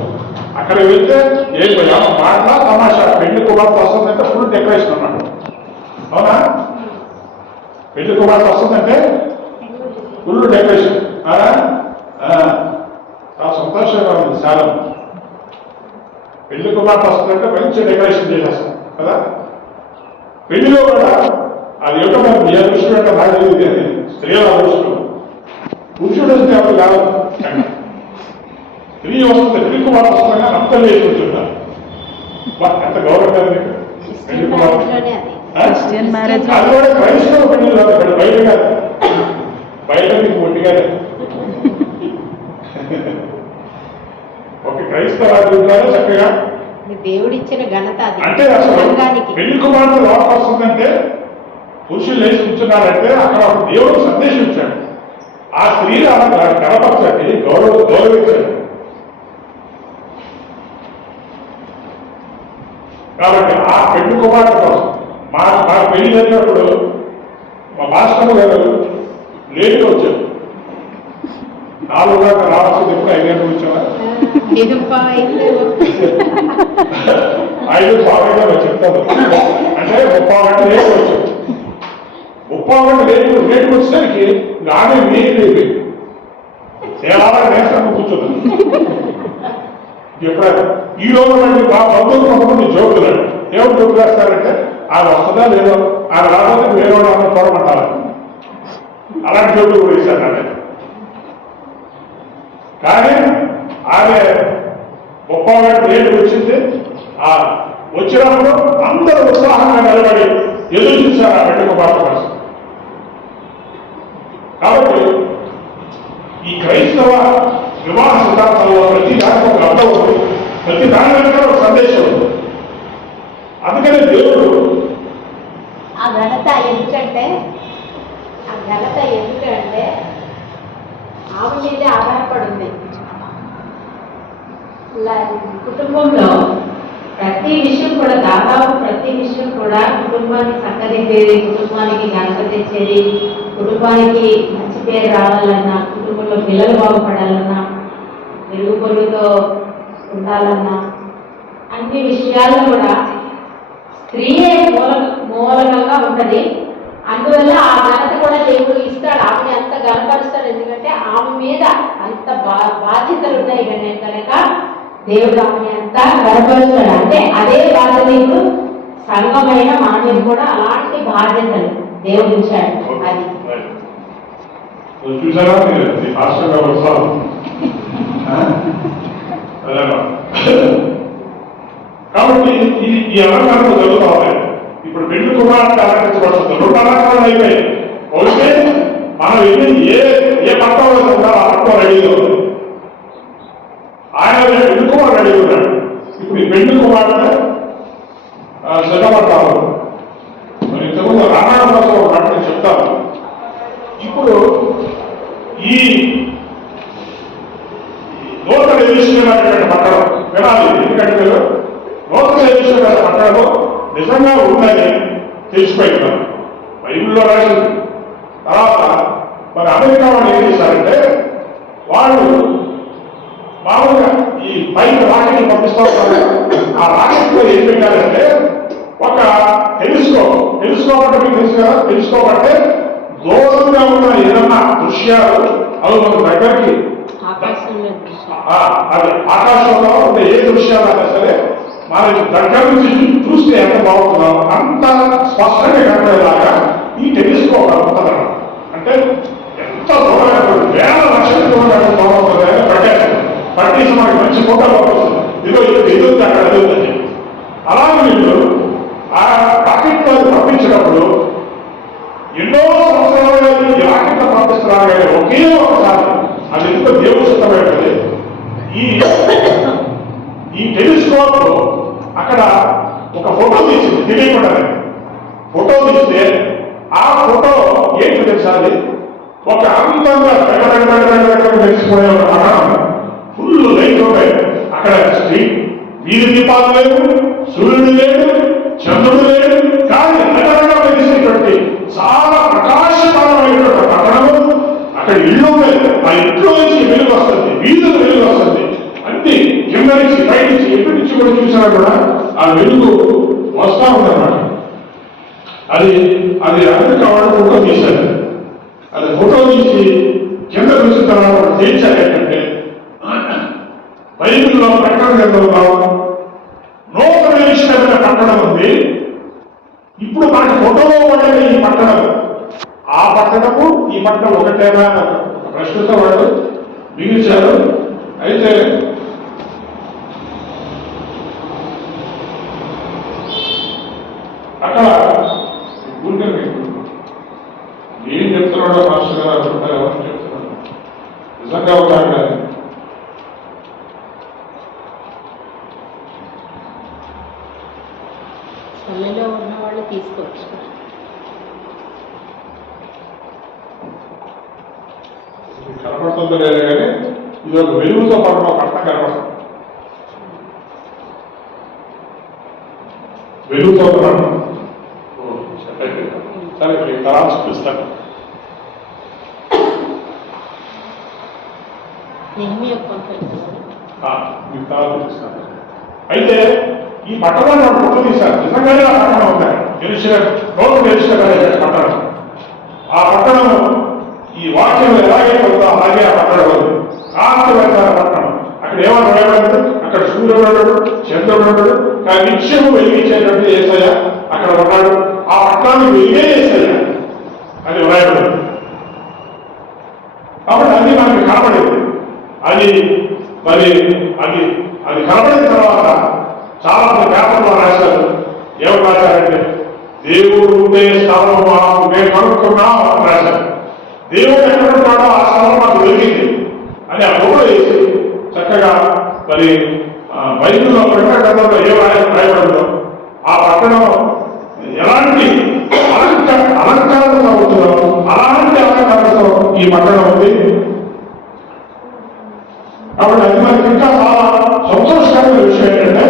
అక్కడ వెళ్తే ఏం మాటలా తమాషా, పెళ్లి కుమార్తె వస్తుందంటే ఫుల్ డెకరేషన్ అన్నమాట. అవునా? పెళ్లి కుమార్తె వస్తుందంటే ఫుల్ డెకరేషన్. చాలా సంతోషంగా ఉంది. చాలా పెళ్లి కుమార్తె వస్తుందంటే మంచి డెకరేషన్ చేసేస్తాం కదా. పెళ్లిలో కూడా అది ఏమిటో మనం ఏ దృష్టి అంటే నాకు తెలియదు, స్త్రీల దృష్టిలో పురుషుడు వస్తే ఎవరు కాదు. తిరిగి వస్తుంది, పెళ్లి కుమార్తె వస్తుందని అంత లేచి కూర్చుంటా. ఎంత గౌరవం మీకు పెళ్లి కుమార్తె. అది కూడా క్రైస్తవ పెళ్లి కాదు, ఇక్కడ బయట కాదు, బయట మీకు ఒట్టిగానే ఒక క్రైస్తవ చక్కగా దేవుడిచ్చిన ఘనత. అంటే అసలు పెళ్లి కుమార్తె లోపల వస్తుందంటే పురుషులు లేచి కూర్చున్నారంటే అక్కడ ఒక దేవుడు సందేశం ఇచ్చాడు. ఆ స్త్రీలు అలా గణపరచండి, గౌరవించండి. కాబట్టి ఆ పెళ్లి కుమార్తె కోసం మా పెళ్లి జరిగినప్పుడు మా మాస్టర్ గారు లేటుగా వచ్చారు. 4 గంటలకు రావాల్సింది ఎప్పుడు 5 గంటలకు వచ్చావా? 5 పావుగా చెప్తాను. అంటే 30 గంటలు లేటు వచ్చారు. 30 గంటలు లేటు వచ్చేసరికి ఆమె మీరు లేదు సేవాలా నేస్తాను కూర్చున్నాను. ఎప్పుడైనా ఈ రోజు మళ్ళీ మా బంధువులు కొంతమంది జోకులాడు. ఏమో జోకులు వేస్తారంటే ఆమె వస్తుందా లేదో, ఆమె రాకపోతే వేరే వాళ్ళు చూడమంటారు. అలాంటి జోకులు కూడా వేశారు అంటే. కానీ ఆమె 30 గంటలు లేటు వచ్చింది. ఆ వచ్చినప్పుడు అందరూ ఉత్సాహంగా నిలబడి ఎదురు చూశారు ఆ పెళ్లి కుమార్తె కోసం. కాబట్టి ఈ క్రైస్తవ వివాహ సిద్ధాంతంలో ప్రతి దానికి ఒక అర్థం ఉంది, ప్రతి దాని వెనుక ఒక సందేశం ఉంది. అందుకనే దేవుడు ఆ ఘనత ఎందుకంటే ఆమె మీదే ఆధారపడింది. కుటుంబంలో ప్రతి విషయం కూడా, దాదాపు ప్రతి విషయం కూడా కుటుంబాన్ని చక్కదిద్దేది, కుటుంబానికి ఘనత తెచ్చేది, కుటుంబానికి మంచి పేరు రావాలన్నా, కుటుంబంలో పిల్లలు బాగుపడాలన్నా, వెలుగు పొరుగుతో ఉండాలన్నా, అన్ని విషయాల్లో కూడా స్త్రీయే మూలకంగా ఉంటుంది. అందువల్ల ఆ ఘనత కూడా దేవుడు ఇస్తాడు, ఆమెని అంత గనపరుస్తాడు. ఎందుకంటే ఆమె మీద అంత బాధ్యతలు ఉన్నాయి కనుక దేవుడు ఆమెని అంత గనపరుస్తాడు. అంటే అదే బాధ్యత ఇప్పుడు సంఘమైన మన మీద కూడా అలాంటి బాధ్యతలు దేవుడు ఇచ్చాడు. అది చూసారా వస్తాను. కాబట్టి ఈ అలంకరణలు జరుగుతూ ఉన్నాయి. ఇప్పుడు పెళ్లి కుమార్తె అలంకరించబడుతుంది. 2 అలంకరణలు అయిపోయాయి. ఒకటి మనం వెళ్ళి ఏ పట్టణంలో ఉండాలో ఆ పట్టణం రెడీగా ఉంది. ఆయన పెళ్లి కుమార్ రెడీ ఉన్నాడు. ఇప్పుడు ఈ పెళ్లి కుమార్తె సిద్ధపడతాము. మరి ఇంతకుముందు రామాయణం కోసం ఒక మాట నేను చెప్తాను. ఇప్పుడు ఈ నూతన ఎదుర్కొనేటువంటి పట్టణం వినాలి. ఎందుకంటే మీరు నూతన ఎదుర్కొనే పట్టణంలో నిజంగా ఉందని తెలిసిపోయినారు. బైబిల్లో రాసింది. తర్వాత మరి అమెరికా వాళ్ళు ఏం చేశారంటే, వాళ్ళు మామూలుగా ఈ పైకి రాకెట్లు పంపిస్తూ ఉంటారు. ఆ రాకెట్లో ఏం పెట్టారంటే ఒక టెలిస్కోప్ అంటే మీకు తెలుసు కదా, టెలిస్కోప్ అంటే దూరంగా ఉన్న ఏదన్నా దృశ్యాలు అవి మన దగ్గరికి, అది ఆకాశంలో ఉంటే ఏ దృశ్యాలైనా సరే మన దగ్గర నుంచి చూస్తే ఎంత బాగుంటుందో అంత స్పష్టంగా కనపడేలాగా ఈ టెలిస్కోప్ ఉంటుందన్నమాట. అంటే ఎంత దూరంగా వేల లక్షల దూరంగా బాగుంటుంది పట్టేసి మనకి మంచి ఫోటో వస్తుంది. ఇదో ఎదుగుతుంది అక్కడ ఎదుగుతుంది. అలాగే వీళ్ళు ఆ రాకెట్లో పంపించినప్పుడు ఎన్నో సంవత్సరాలుగా ఈ రాకెట్లో పంపిస్తున్నారు కానీ ఒకే ఒకసారి అది ఎంతో దేవుడు సిద్ధమైనది. ఈ టెలిస్కోప్ అక్కడ ఒక ఫోటో తీసింది తెలియకుండానే. ఫోటో తీస్తే ఆ ఫోటో ఏంటి తెలుసాలి, ఒక అంతంగా తెలిసిపోయే ఒక పట్టణం ఫుల్ లైట్ ఉంటాయి. అక్కడ స్ట్రీట్ వీధి దీపాలు లేవు, సూర్యుడు లేడు, చంద్రుడు లేడు, కానీ నగరంగా వెలిసేటువంటి చాలా ప్రకాశమానమైనటువంటి పట్టణము. అక్కడ ఇళ్ళు ఉన్నాయి. ఆ ఇంట్లో నుంచి వెలుగు వస్తుంది, వీధులు వెలుగు వస్తుంది. అన్ని కింద నుంచి పై నుంచి ఎక్కడి నుంచి కూడా చూసినా కూడా ఆ వెలుగు వస్తూ ఉందన్నమాట. అది అమెరికా వాళ్ళు ఫోటో తీశారు. అది ఫోటో తీసి కింద చూసిన తర్వాత తేల్చారు ఏంటంటే, బైబిల్లో ప్రకటన గ్రంథంలో నూతన విషయమైన పట్టణం ఉంది. ఇప్పుడు మనకి ఫోటోలో ఉండేది ఈ పట్టణం. ఆ పట్టణము ఈ పట్టణం ఒకటేనా ప్రశ్నతో వాళ్ళు మిగిల్చారు. అయితే అక్కడ ఊరికే మీకు ఏం చెప్తున్నాడో మాస్టర్ గారు అనుకుంటారు, ఎవరు చెప్తున్నాడు నిజంగా ఉంటాడు కానీ పల్లెలో ఉన్న వాళ్ళు తీసుకోవచ్చు. కనపడుతుందో లేదో కానీ ఇది ఒక వెలుగుతో పడిన ఒక అర్థం కనపడుతుంది. వెలుగుతో పడడం సరే మీకు తలా చూపిస్తాను. మీకు తలా చూపిస్తాను. అయితే ఈ పట్టణాన్ని వాడు ఫోటో తీశారు. నిజంగానే ఆ పట్టణం ఉంటాయి రోజు తెలిసిన పట్టణం. ఆ పట్టణం ఈ వాక్యం ఎలాగే ఉందో అలాగే ఆ పట్టణం ఉంది. కాంతివంతమైన పట్టణం. అక్కడ ఏమన్నా రాయబడింది, అక్కడ సూర్యుడు ఉన్నాడు, చంద్రుడు ఉన్నాడు, కానీ నిత్యము వెలిగించేటువంటి యేసయ్య అక్కడ ఉన్నాడు. ఆ పట్టణాన్ని వెలిగే యేసయ్య అని రాయబడింది. కాబట్టి అన్ని మనకి కనపడింది. అది మరి అది అది కనపడిన తర్వాత చాలా మంది పేపర్లో రాశారు. ఏమని రాశారంటే, దేవుడు ఉండే స్థలం మాకు మేము కనుక్కున్నాం అని రాశారు. దేవుడు ఎక్కడ ఉంటాడో ఆ స్థలం మాకు దొరికింది అని ఆ ఫోటో వేసి చక్కగా మరి బైబిల్లో ప్రకటన గ్రంథంలో ఏ రాయబడిందో ఆ పట్టణం ఎలాంటి అలంకారంతో ఉంటుందో అలాంటి అలంకారంతో ఈ పట్టణం ఉంది. కాబట్టి అది మనకి ఇంకా చాలా సంతోషకరమైన విషయం ఏంటంటే,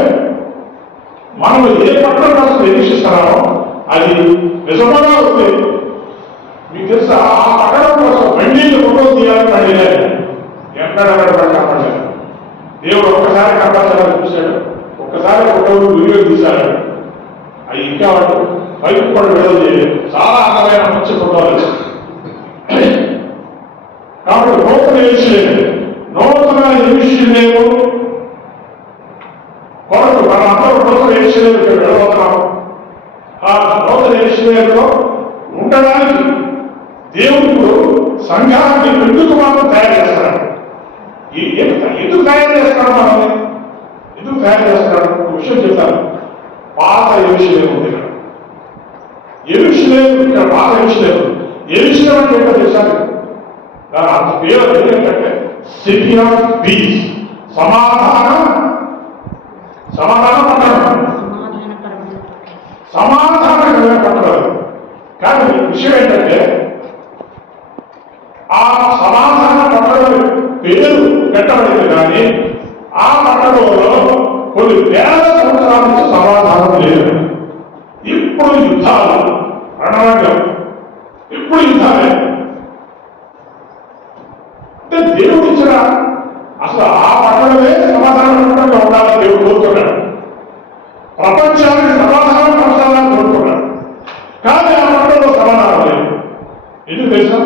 మనం ఏ పట్టణం కోసం నిరీక్షిస్తున్నామో అది నిజంగా ఉంది. మీకు తెలుసా, ఆ పట్టణం కోసం బండిలు ఫోటో తీయాలని అడిగారు. ఎక్కడ కనపడలేదు. దేవుడు ఒక్కసారి కనపడాలని చూశాడు, ఒక్కసారి ఫోటోలు వీడియో తీశాడు. అవి ఇంకా వాడు బయట కూడా విడుదల చేయలేదు. చాలా అందమైన మంచి ఫోటోలు. కాబట్టి నూతన ఎరుషలేము కొరకు మన అందరూ నూతన ఎరుషలేముకి వెళ్ళబోతున్నాం. ఆ నూతన ఎరుషలేములో ఉండడానికి దేవుడు సంఘాన్ని ఎందుకు మాత్రం తయారు చేస్తాడు? ఎందుకు తయారు చేస్తాడు? మనం ఎందుకు తయారు చేస్తాడు? ఒక విషయం చెప్తాను. పాత ఎరుషలేము ఉంది ఇక్కడ. ఎరుషలేము ఇక్కడ పాత ఎరుషలేము. ఎరుషలేము అంటే ఏంటో తెలుసాను? దాని అంత పేరు ఏంటంటే సిటీ ఆఫ్ పీస్, సమాధాన పట్టణం, సమాధాన పట్టణం. కానీ విషయం ఏంటంటే, ఆ సమాధాన పట్టణం పేరు పెట్టబడింది కానీ ఆ పట్టణంలో కొన్ని వేల సంవత్సరాల నుంచి సమాధానం లేదు. ఇప్పుడు యుద్ధాలు, రణరంగం, ఇప్పుడు యుద్ధాలే. అంటే దేవుడు ఇచ్చిన అసలు ఆ పట్టణమే సమాధానపరంగా ఉండాలని దేవుడు కోరుతున్నాడు. ప్రపంచానికి సమాధానం పరచాలని కోరుతున్నాడు. కానీ ఆ పట్టణంలో సమాధానం లేదు. ఎందుకు తెలుసా?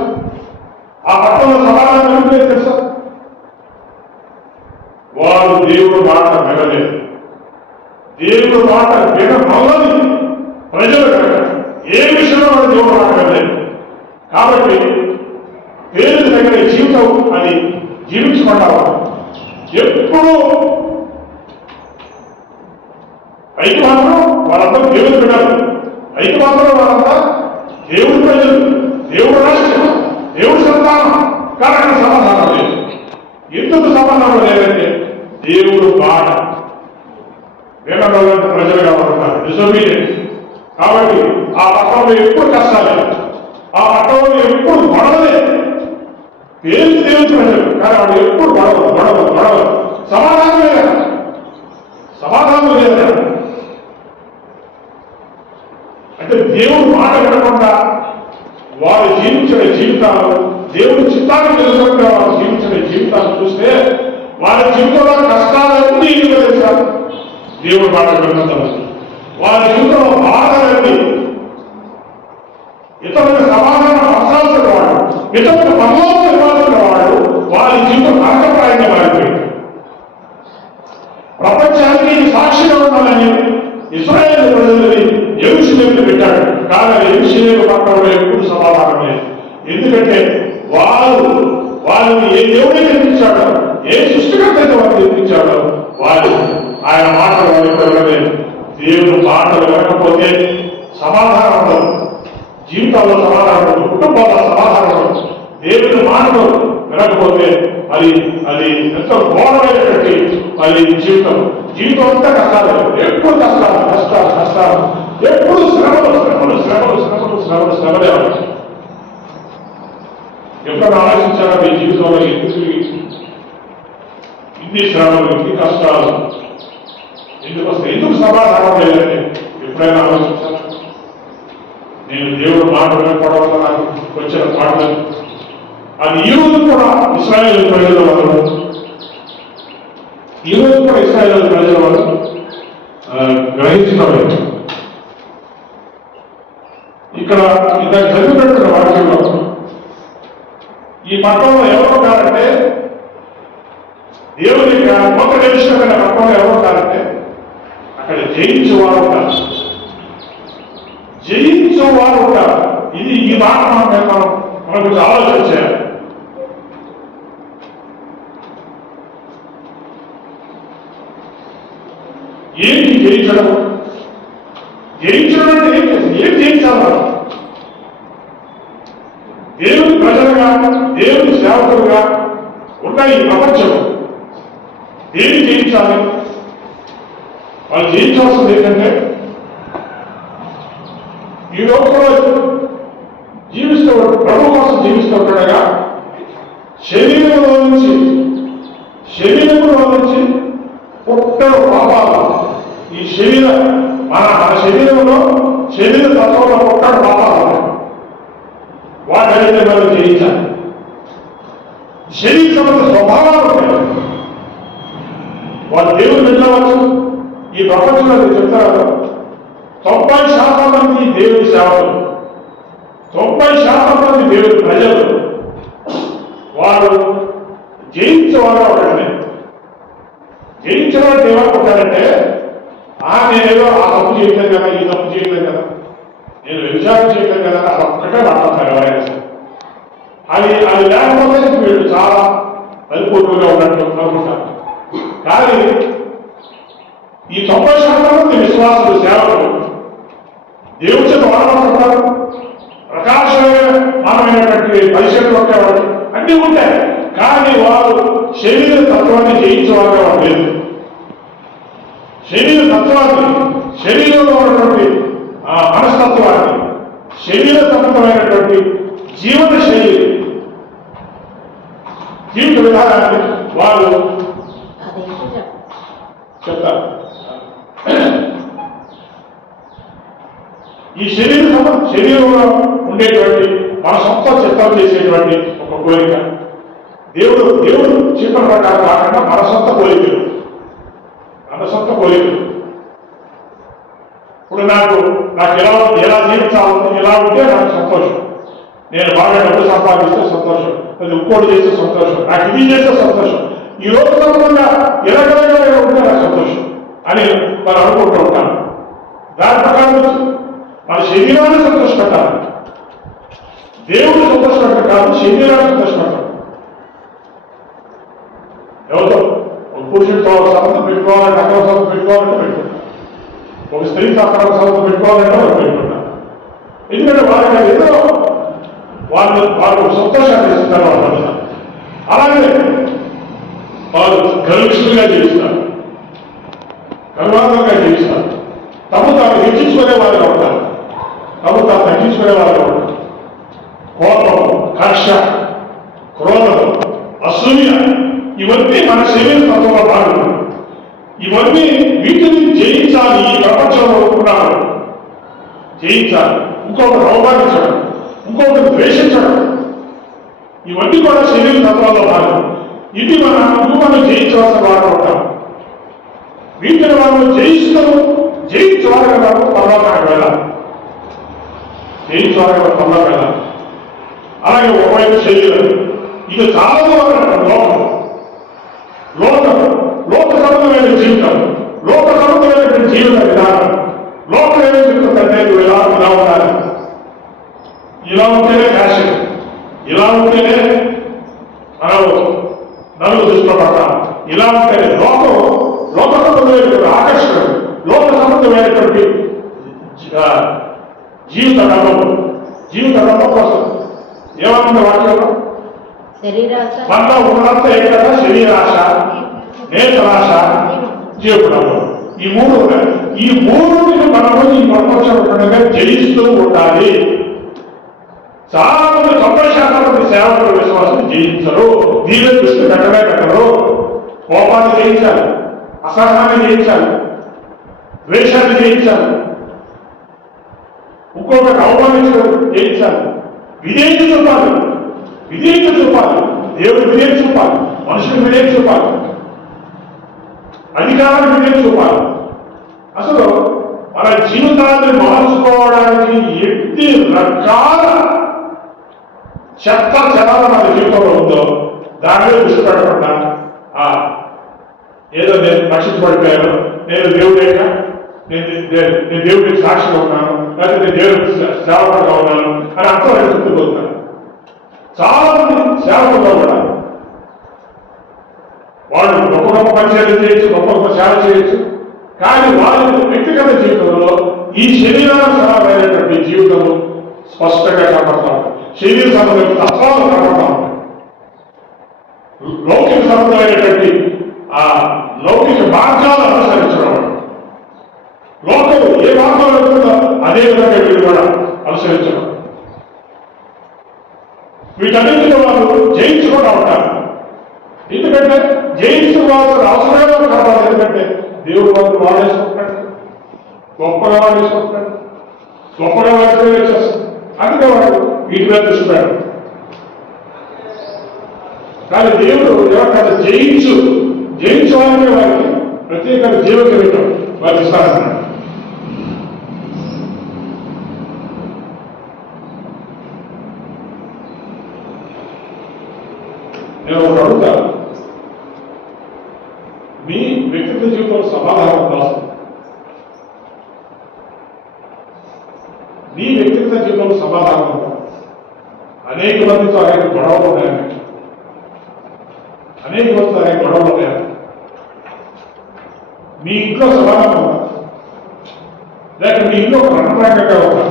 ఆ పట్టణంలో సమాధానం ఎందుకు తెలుసా? వారు దేవుడు మాట వినలేదు. దేవుడు మాట వినమల్లని ప్రజలు కనుక ఏ విషయంలో వాడు దేవుడు మాట వినలేదు. కాబట్టి పేరు దగ్గర జీవితం అది జీవించబడ్డావు. ఎప్పుడు అయితే మాత్రం వాళ్ళందరూ దేవుడు వినాలి. అయితే మాత్రం వాళ్ళంతా దేవుడు ప్రజలు, దేవుడు రాష్ట్రం, దేవుడు సంతానం. కానీ సమాధానం లేదు. ఎందుకు సమాధానం లేదంటే దేవుడు మాట వినబడిన ప్రజలుగా ఉంటారు, డిసొబీడియన్స్. కాబట్టి ఆ పట్టణంలో ఎప్పుడు కష్టాలే, ఆ పట్టణంలో ఎప్పుడు గొడవలే. పేరు దేవుడు ప్రజలు కానీ వాడు ఎప్పుడు గొడవలు. సమాధానం లేదా? సమాధానం లేదా? అంటే దేవుడు మాట వినకుండా వారు జీవించిన జీవితాలు, దేవుడి చిత్తాన్ని తెలుసుకుంటే వారు జీవించిన జీవితాలు చూస్తే వారి జీవితంలో కష్టాలన్నీ తెలుసారు. దేవుడు మాట వినడం వారి జీవితంలో బాధలన్నీ, ఇతరులకు సమాధానం పరచాల్సిన వాడు, ఇతరులకు పరలోకం ఇవ్వాల్సిన వాడు వారి జీవితం నరకప్రాయంగా మారిపోయింది. ప్రపంచానికి సాక్షిగా ఉండాలని ఇశ్రాయేలు ప్రజలని యెరూషలేములో పెట్టాడు. కానీ యెరూషలేము పట్టణంలో ఎప్పుడు సమాధానం లేదు. ఎందుకంటే వారిని ఏ దేవుడే కనిపించాడో, ఏ సృష్టికర్త అయితే వారు నిర్మించాడో వారు ఆయన మాటలు వారి వినలేదు. దేవుని మాటలు వినకపోతే సమాధానం ఉండదు, జీవితాల్లో సమాధానం ఉండదు, కుటుంబాల్లో సమాధానం ఉండదు. దేవుని మాటలు వినకపోతే అది ఎంత ఘోరమైనటువంటి జీవితం అంతా కష్టాలు, ఎప్పుడు కష్టాలు, ఎప్పుడు శ్రమలే. ఎప్పుడు ఆలోచించారా మీ జీవితంలో ఇన్ని శ్రమలు, ఇన్ని కష్టాలు ఎందుకు వస్తాయి, ఎందుకు సమాధానం లేదండి? ఎప్పుడైనా ఆలోచించారా? నేను దేవుడు మాట వినకపోవడం వల్ల నాకు వచ్చిన పాటలు అది ఈ రోజు కూడా ఇశ్రాయేలు ప్రజల వల్ల గ్రహించినవి. ఇక్కడ ఇందాక చదివినటువంటి వాక్యంలో ఈ పట్టణంలో ఎవరు ఉంటారంటే, దేవుని ఒక నిమిషమైన పట్టణంలో ఎవరు ఉంటారంటే అక్కడ జయించేవారు ఉంటారు. ఇది ఈ మాట మనకు ఆలోచన చేయాలి. ఏంటి జయించడం అంటే ఏం జయించాలి? దేవుని ప్రజలుగా, దేవుని సేవకులుగా ఉన్న ఈ ప్రపంచం దేన్ని జయించాలి? వాళ్ళు జయించాల్సింది ఏంటంటే, ఈ లోకంలో జీవిస్తూ ప్రభు కోసం జీవిస్తూ ఉండగా శరీరంలో నుంచి పుట్టడు పాపాలు. ఈ మన శరీరంలో శరీర తత్వంలో పుట్టడు పాపాలు, వాటైతే మనం జయించాలి. శరీర సంబంధ స్వభావాలు ఉంటాయి. వాళ్ళు దేవుడు వెళ్ళవచ్చు. ఈ ప్రపంచంలో చెప్తారు 90% మంది దేవుడి సేవకులు, 90% మంది దేవుడి ప్రజలు వారు జయించేవారు ఒకటండి. జయించేవాడు ఏమనుకుంటారంటే, నేనేదో ఆ తప్పు చేయలేదు కదా, ఈ తప్పు చేయలేదు కదా, నేను వ్యభిచారం చేయలేదు కదా, అదొక్కటే మాట్లాడతారు ఎవరైనా. అది లేకపోతే వీళ్ళు చాలా పరిపూర్ణంగా ఉన్నట్టు అనుకుంటారు. కానీ ఈ 90% మంది విశ్వాసులు, సేవకులు దేవుడి చేత వాడబడుతుంటారు. ప్రకాశమైనటువంటి పరిశీలన ఉండేవాడు అన్నీ ఉంటాయి. కానీ వారు శరీర తత్వాన్ని జయించేవారుగా వారు లేదు. శరీర తత్వాన్ని, శరీరంలో ఉన్నటువంటి మనస్తత్వాన్ని, శరీర తత్వమైనటువంటి జీవిత విధానాన్ని వారు చెప్తారు. ఈ శరీరంలో ఉండేటువంటి మన సొంత చిత్తం చేసేటువంటి ఒక కోరిక, దేవుడు చిత్త ప్రకారం కాకుండా మన సొంత కోరికలు. ఇప్పుడు నాకు ఎలా జీవించాలని, ఎలా ఉంటే నాకు సంతోషం, నేను బాగా డబ్బు సంపాదిస్తే సంతోషం, అది ఇంకోటి చేస్తే సంతోషం, నాకు ఇది చేస్తే సంతోషం, ఈ రోజు సందర్భంగా ఎలాగైనా ఉంటే నాకు సంతోషం అని మనం అనుకుంటూ ఉంటాను. దాని ప్రకారం మన శరీరాన్ని సంతోషపెట్టాలి. దేవుడు సంతోషపెట్టాలి కాదు, శరీరాన్ని సంతోషపెట్టాలి. ఎవరితో ఒక పురుషుడితో సంబంధం పెట్టుకోవాలంటే అక్కడ సంబంధం పెట్టుకోవాలంటే పెట్టుకుంటారు, ఒక స్త్రీతో అక్కడ సంబంధం పెట్టుకోవాలంటే వాళ్ళు పెట్టుకుంటారు. ఎందుకంటే వాళ్ళకి ఏదో వాళ్ళు సంతోషాన్ని ఇస్తారు. వాళ్ళ అలాగే వాళ్ళు గర్విష్ఠులుగా జీవిస్తారు, గర్వాంతంగా జీవిస్తారు, తాము హెచ్చించుకునే వాళ్ళగా ఉంటారు, తాము తగ్గించుకునే వాళ్ళగా ఉంటారు. కోపం, కక్ష, క్రోధం, అసూయ ఇవన్నీ మన శరీర తత్వంలో భాగం. వీటిని జయించాలి. ఈ ప్రపంచంలో ఉన్నాడు జయించాలి. ఇంకొకరు అవమానించడం, ఇంకొకరు ద్వేషించడం, ఇవన్నీ కూడా శరీర తత్వాల్లో భాగం. ఇది మనం జయించవలసిన వారు ఉంటాం. వీటిని వాళ్ళు జయించేవారుగా పర్లోకానికి వెళ్ళాలి. అలాగే ఒకవైపు శరీరం, ఇది చాలా లోక సంబంధమైన జీవితం, లోక సంబంధమైనటువంటి జీవిత విధానం. లోకం ఏమి చెప్తుందంటే నువ్వు ఇలా ఉండాలి, ఇలా ఉంటేనే ఫ్యాషన్, ఇలా ఉంటేనే మనం నలుగురు దృష్టిలో పడతారు, సంబంధమైనటువంటి ఆకర్షణ, లోక సంబంధమైనటువంటి జీవిత రంగం కోసం ఏమన్నా వాక్యంలో శరీరాశ మనలో ఉన్నంత ఏంటంటే శరీరాశ, నేత్రాశ, జీవకుడంలో ఈ మూడు ఉన్నాయి. ఈ మూడుని మనము ఈ ప్రపంచంగా జయిస్తూ ఉండాలి. చాలా మంది 90% మంది సేవకుల విశ్వాసం జయించరు. దీని దృష్టి పెట్టరు. కోపాన్ని జయించాలి, అసహనాన్ని జయించాలి, ద్వేషాన్ని జయించాలి, ఇంకొకటి అవమానించడం జయించాలి, విధేయత చూపాలి, దేవుడు విధేయత చూపాలి, మనుషులు విధేయత చూపాలి, అధికారాన్ని విధేయత చూపాలి. అసలు మన జీవితాన్ని మార్చుకోవడానికి ఎన్ని రకాల చెత్త చెదాల మన జీవితంలో ఉందో దాని మీద దృష్టి పెట్టకుండా ఏదో నేను రక్షించబడిపోయాను, నేను దేవుడేక, నేను దేవుడికి సాక్షిగా ఉన్నాను, లేకపోతే నేను దేవుడికి సేవకుడుగా ఉన్నాను అని అర్థం చెప్తుపోతున్నాను. చాలా మంది సేవకుల్లో కూడా వాళ్ళు గొప్ప గొప్ప పరిచయాలు చేయొచ్చు, గొప్ప గొప్ప సేవ చేయొచ్చు, కానీ వాళ్ళ వ్యక్తిగత జీవితంలో ఈ శరీరానుసారమైనటువంటి జీవితము స్పష్టంగా కనపడతా ఉంటుంది. శరీర సంబంధమైన తత్వాలు కనపడతా ఉంటాయి. లౌకిక సంబంధమైనటువంటి లౌకిక మార్గాలు అనుసరించడం, లోకము ఏ మార్గంలో వెళ్తుందో అదే విధంగా వీళ్ళు కూడా అనుసరించడం, వీటన్నింటిలో వాళ్ళు జయించుకుంటూ ఉంటారు. ఎందుకంటే జయించుకోవాల్సిన అవసరమే కావాలి. ఎందుకంటే దేవుడు వాళ్ళు వాడేసుకుంటాడు, గొప్పగా వాడేసుకుంటాడు, గొప్పగా వాడితే చేస్తాడు. అందుకే వాడు వీటి మీద దృష్టి పెట్టాడు. కానీ దేవుడు ఎవరికైనా జయించవాలనే వారికి ప్రత్యేక జీవితం వారికి ఇస్తారన్నాడు. నేను ఒకటి అడుగుతాను, మీ వ్యక్తిగత జీవితంలో సమాధానం కోసం, నీ వ్యక్తిగత జీవితంలో సమాధానం ఉందా? అనేక మందితో అనేక గొడవలు ఉన్నాయని, అనేక మందితో అనేక గొడవలు ఉన్నాయని మీ ఇంట్లో సమాధానం ఉందా? లేక మీ ఇంట్లో రణరంగంగా ఉందా?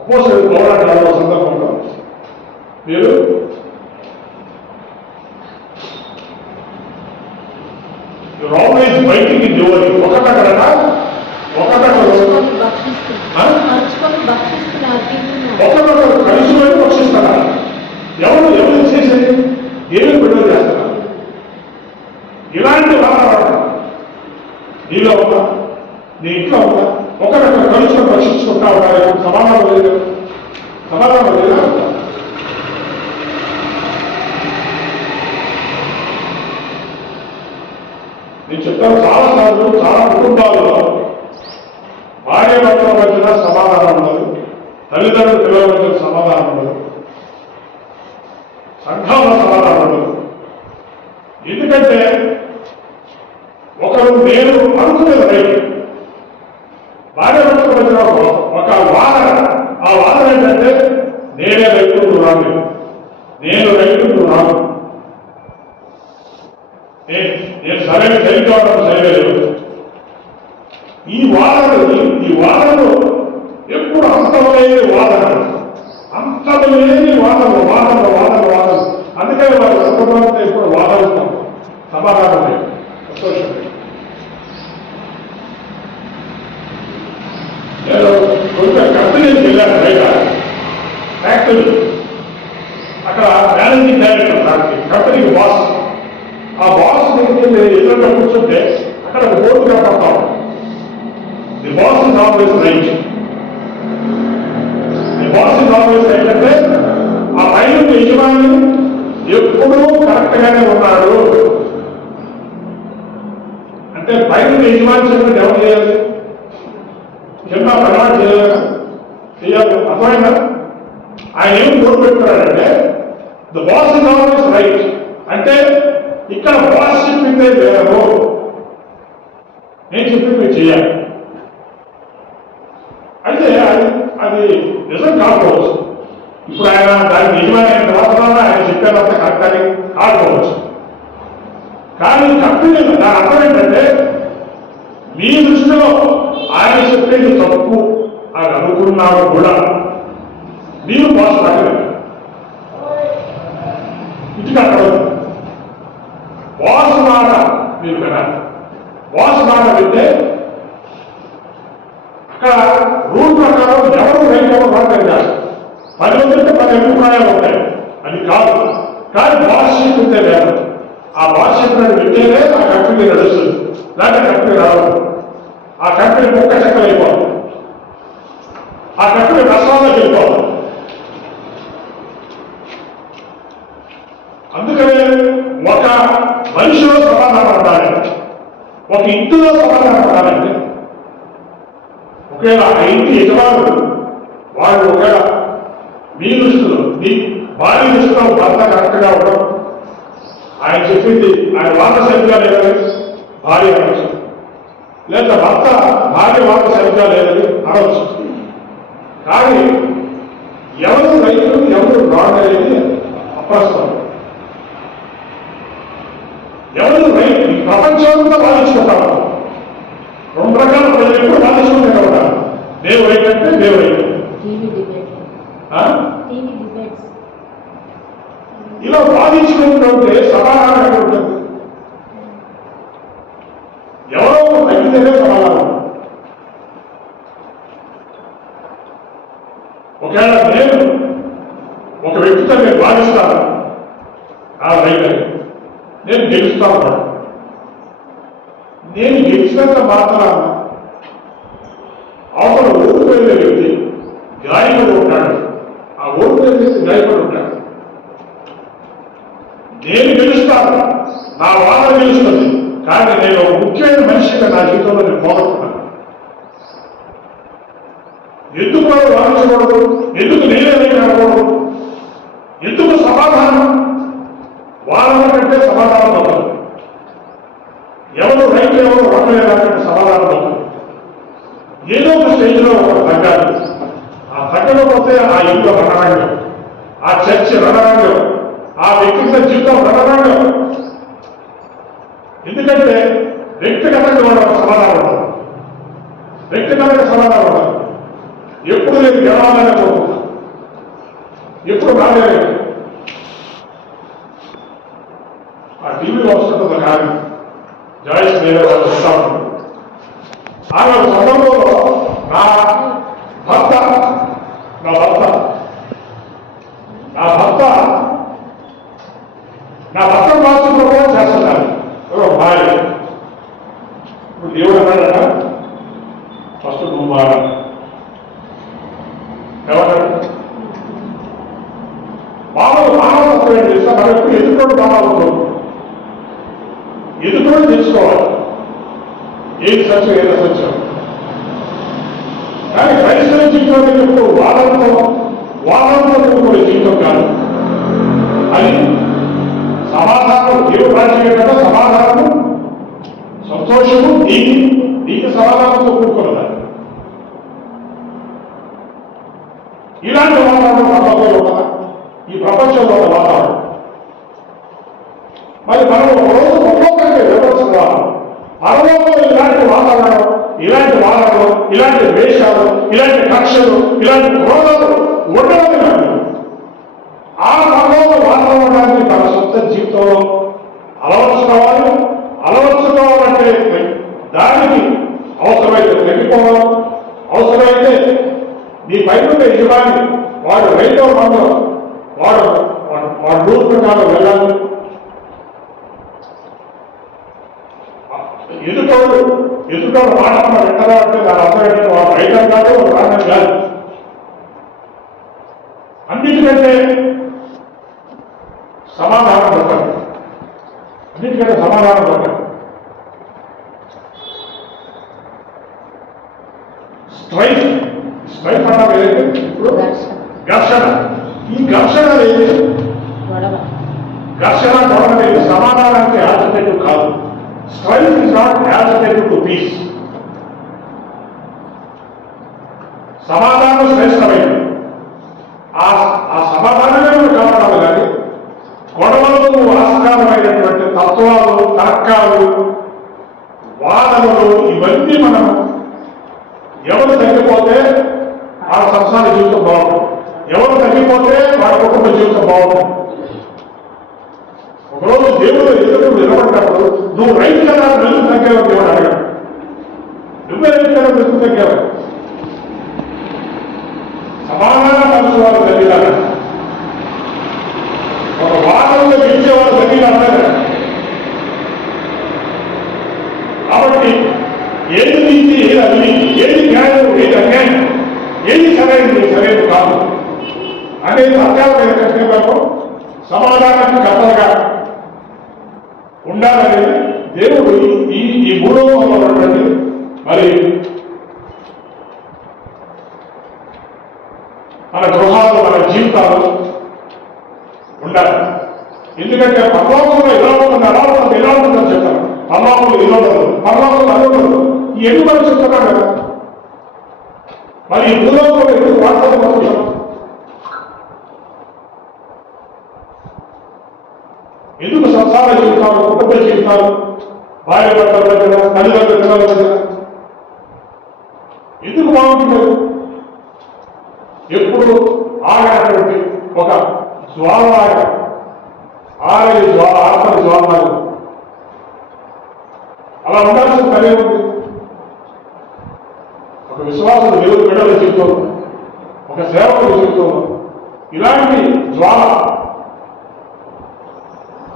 అపోస్తలుల పోరాటాల సందర్భంలో మీరు ఆల్వేస్ బయటికి దేవుడి ఒకటక్కడనా ఒకటక్కడు ఒకటొకరు కలిసి వెళ్ళి పక్షిస్తారా? ఎవరు చేసేది ఏమి విడుదల చేస్తారా? ఇలాంటి వాతావరణం నీలో ఉందా, నీ ఇంట్లో ఉందా? ఒకరొకరు కలిసి రక్షించుకుంటా ఉంటారు. సమాధానం లేదా? నేను చెప్తాను, చాలాసార్లు చాలా కుటుంబాల్లో భార్య భర్తల మధ్యన సమాధానం ఉండదు, తల్లిదండ్రుల పిల్లల మధ్య సమాధానం ఉండదు, సంఘంలో సమాధానం ఉండదు. ఎందుకంటే ఒకరు నేను అనుకునేది రైతు, భార్య భర్తల మధ్య ఒక వాదన. ఆ వాదన ఏంటంటే నేనే రైతు, నువ్వు రాదు, నేను రైతు, నువ్వు రాదు, నేను సరైన సరికావడం సరిలేదు. ఈ వాదనలు ఎప్పుడు అంతమలేని వాదనలు. అందుకని వారు సందర్భంతో ఎప్పుడు వాదనలు సమాధానం లేదు. నేను కొంచెం కంపెనీకి వెళ్ళాను, బయట ఫ్యాక్టరీ, అక్కడ మేనేజింగ్ డైరెక్టర్ కంపెనీకి బాస్. ఆ బాస్ దగ్గరికి ఎదురుగా కూర్చుంటే అక్కడ ఒక బోర్డు కనపడతాం, the boss is always right. The boss is always right అంటే ఆ పైన యజమాని ఎప్పుడూ కరెక్ట్ గానే ఉన్నాడు అంటే పైన యజమాని చెప్పినట్టు ఎవరు చేయాలి? కింద పని చేయాలి. అర్థమైనా ఆయన ఏం బోర్డు పెట్టుకున్నాడంటే the boss is always right అంటే ఇక్కడ బాస్ చెప్పిందే వేరు, నేను చెప్పింది మీరు చేయాలి. అయితే అది నిజం కాకపోవచ్చు. ఇప్పుడు ఆయన దానికి యజమాని అయిన తర్వాత ఆయన చెప్పేదంతా కరెక్ట్ కంపెనీ దాని అర్థం ఏంటంటే మీ దృష్టిలో ఆయన చెప్పేది తప్పు అని అనుకున్నాడు కూడా మీరు బాస్ లాగా ఇంటికి అక్కడ బాస్ మాట మీరు వినాలి. బాస్ మాట వింటే అక్కడ రూల్ ప్రకారం ఎవరు రైతు కాదు. 10 మందికి 10 అభిప్రాయాలు ఉంటాయి, అది కాదు. కానీ బాస్ చెప్తే లేదు. ఆ బాస్ చెప్పినట్టు వింటేనే ఆ కంపెనీ నడుస్తుంది, లేకపోతే కంపెనీ రాదు. ఆ కంపెనీ ముక్క చెక్కలు అయిపోవాలి, ఆ కంపెనీ నష్టాల్లోకి వెళ్ళిపోవాలి. అందుకనే ఒక మనిషిలో సమాధానం ఉండాలి, ఒక ఇంటిలో సమాధానం ఉండాలంటే ఒకవేళ ఆ ఇంటి యజమానులు వాళ్ళు ఒకవేళ మీ దృష్టిలో మీ భార్య దృష్టిలో భర్త కరెక్ట్గా ఉండడం, ఆయన చెప్పింది ఆయన వార్త సరిగ్గా లేదని భార్య అనవచ్చు, లేదా భర్త భార్య వార్త సరిగ్గా లేదని అనవచ్చు. కానీ ఎవరు రైతులు ఎవరు రాంగ్ అనేది అప్రస్తుతం. ఎవరు రైతు ఈ ప్రపంచంలో బాధించుకుంటారు. 2 రకాల ప్రజలు ఎప్పుడు బాధించుకుంటే ఉంటారు. దేవు రైతు అంటే దేవు రైతు, ఇలా బాధించుకుంటుంటే సమాధానం ఎక్కడ ఉంటుంది? ఎవరో తగ్గితేనే సమాధానం. ఒకవేళ నేను ఒక వ్యక్తితో నేను భావిస్తాను ఆ రైతని, నేను గెలుస్తాను. నేను గెలిచినంత మాత్రాన అవతల ఓడిపోయిన వ్యక్తి గాయపడి ఉంటాడు, ఆ ఓడిపోయిన వ్యక్తి గాయపడి ఉంటాడు. నేను గెలుస్తాను, నా వాదన గెలుస్తుంది, కానీ నేను ఒక ముఖ్యమైన మనిషిగా నా జీవితంలో నేను పోగొట్టుకున్నాను. ఎందుకు వాళ్ళు వాదించకూడదు? ఎందుకు నేనేదైనా అనకూడదు? ఎందుకు సమాధానం వాదన కంటే సమాధానం అవుతుంది? ఎవరు రైతు ఎవరు రొట్టలేదంటే సమాధానం అవుతుంది. ఏదో ఒక స్టేజ్లో ఒక తగ్గాలి. ఆ తగ్గకపోతే ఆ ఇల్లు రణరంగం, ఆ చర్చ రణరంగం, ఆ వ్యక్తిగత జీవితం రణరంగం. ఎందుకంటే వ్యక్తిగతంగా వాళ్ళకి సమాధానం ఉండదు, వ్యక్తిగతంగా సమాధానం ఉండదు. ఎప్పుడు నేను గెలవాలని కోరుకుంటా, ఎప్పుడు రాలేదు. ఆ టీవీలో వస్తుంటుంది కానీ జాయిస్ నేను వస్తా ఉంటాను. ఆమె సందర్భంలో నా భర్త బాధ్యతలో కూడా చేస్తున్నాను. భార్య ఇప్పుడు దేవుడు అన్నాడట, ఫస్ట్ నువ్వు మారాలి. ఎవరు మానవత్వం ఏం చేస్తా? మనం ఎప్పుడు ఎదుటోడు మానవత్వం, ఎదుటోడు తెలుసుకోవాలి ఏది సత్యం ఏది అసత్యం. కానీ క్రైస్తవ జీవితంలో ఎప్పుడు వాదనతో కూడుకునే జీవితం కాదు. అది సమాధానం, దేవుడు రాజ్యం కదా సమాధానము, సంతోషము, నీకు సమాధానంతో కూడుకున్నది. ఇలాంటి వాతావరణం ప్రపంచంలో కదా, ఈ ప్రపంచంలో ఉన్న వాతావరణం. మరి మనం ఒకరోజు ఒక్కొక్కరికి వివరిస్తున్నాం. పరలోకంలో ఇలాంటి వాతావరణం, ఇలాంటి వాదనలు, ఇలాంటి వేషాలు, ఇలాంటి కక్షలు, ఇలాంటి క్రోధాలు ఉండవని కాదు. ఆ పరలోక వాతావరణాన్ని తన సొంత జీవితంలో అలవర్చుకోవాలంటే దానికి అవసరమైతే తగ్గిపోవడం, అవసరమైతే నీ పైన యజమాని వాడు రైతు మందం వాడు రూల్ ప్రకారం వెళ్ళాలి. ఎదుటోడు మాట వెంటరా అంటే దాని అర్థం వాడు రైటర్ కాదు, రాణం కాదు. అన్నిటికంటే సమాధానం దొరకదు, అన్నిటికంటే సమాధానం దొరకదు. స్ట్రైఫ్ అన్నారు ఏదైతే ఇప్పుడు ఘర్షణ. ఈ ఘర్షణ ఏది? ఘర్షణ గొడవ లేదు, సమాధానానికి ఆల్టర్నేటివ్ కాదు. Strife is not alternative to peace. సమాధానం శ్రేష్టమైనది, ఆ సమాధానమే కాపాడాలి. కానీ గొడవలకు ఆస్కారమైనటువంటి తత్వాలు, తర్కాలు, వాదనలు ఇవన్నీ మనం ఎవరు తగ్గిపోతే ఆ సంసార జీవితం బాగుంటుంది, ఎవరు తగ్గిపోతే వాడి కుటుంబ జీవితం బాగుంటుంది. ఒకరోజు దేవుడు ఎదురు నిలబడ్డప్పుడు నువ్వు రైతు కదా మెరుగు తగ్గావు దేవుడు అడగడు. నువ్వే రైతు కదా మెరుగు తగ్గావు. సమాధాన పరచువారు తగ్గినారు, ఒక వాదనలో గెలిచేవారు తగ్గినారు. కాబట్టి ఏది నీతి, ఏది అవినీతి, ఏది న్యాయం, ఏది అన్యాయం, ఏది సరైనది, సరైనది కాదు అనేది సత్యాల మీద కట్టినప్పుడు సమాధానానికి కట్టలుగా ఉండాలనేది దేవుడు ఈ భూలోకంలో ఉన్నటువంటి మరి మన గృహాలు, మన జీవితాలు ఉండాలి. ఎందుకంటే పరలోకంలో ఎలా ఉంటుంది, అలా ఉంటుంది, ఎలా ఉంటుందని చెప్తారు. పరలోకంలో ఇలా ఉండదు, పరలోకంలో అది ఉండదు. ఈ ఎన్ని మనం చెప్తున్నాం కదా, మరి ఈ భూలోకంలో ఎందుకు వాడతాం? ఎందుకు సంసార జీవితాలు, కుటుంబ జీవితాలు, భార్య భర్తల దగ్గర, తల్లిదండ్రుల దగ్గర ఎందుకు బాగుంటుంది? ఎప్పుడు ఆగనటువంటి ఒక జ్వాలలాగా, ఆరని జ్వాల, ఆత్మని జ్వాలలాగా అలా ఉండాల్సిన పని ఉంది. ఒక విశ్వాసుడు దేవుడు బిడ్డల జీవితం, ఒక సేవకుడు జీవితం ఇలాంటి జ్వాల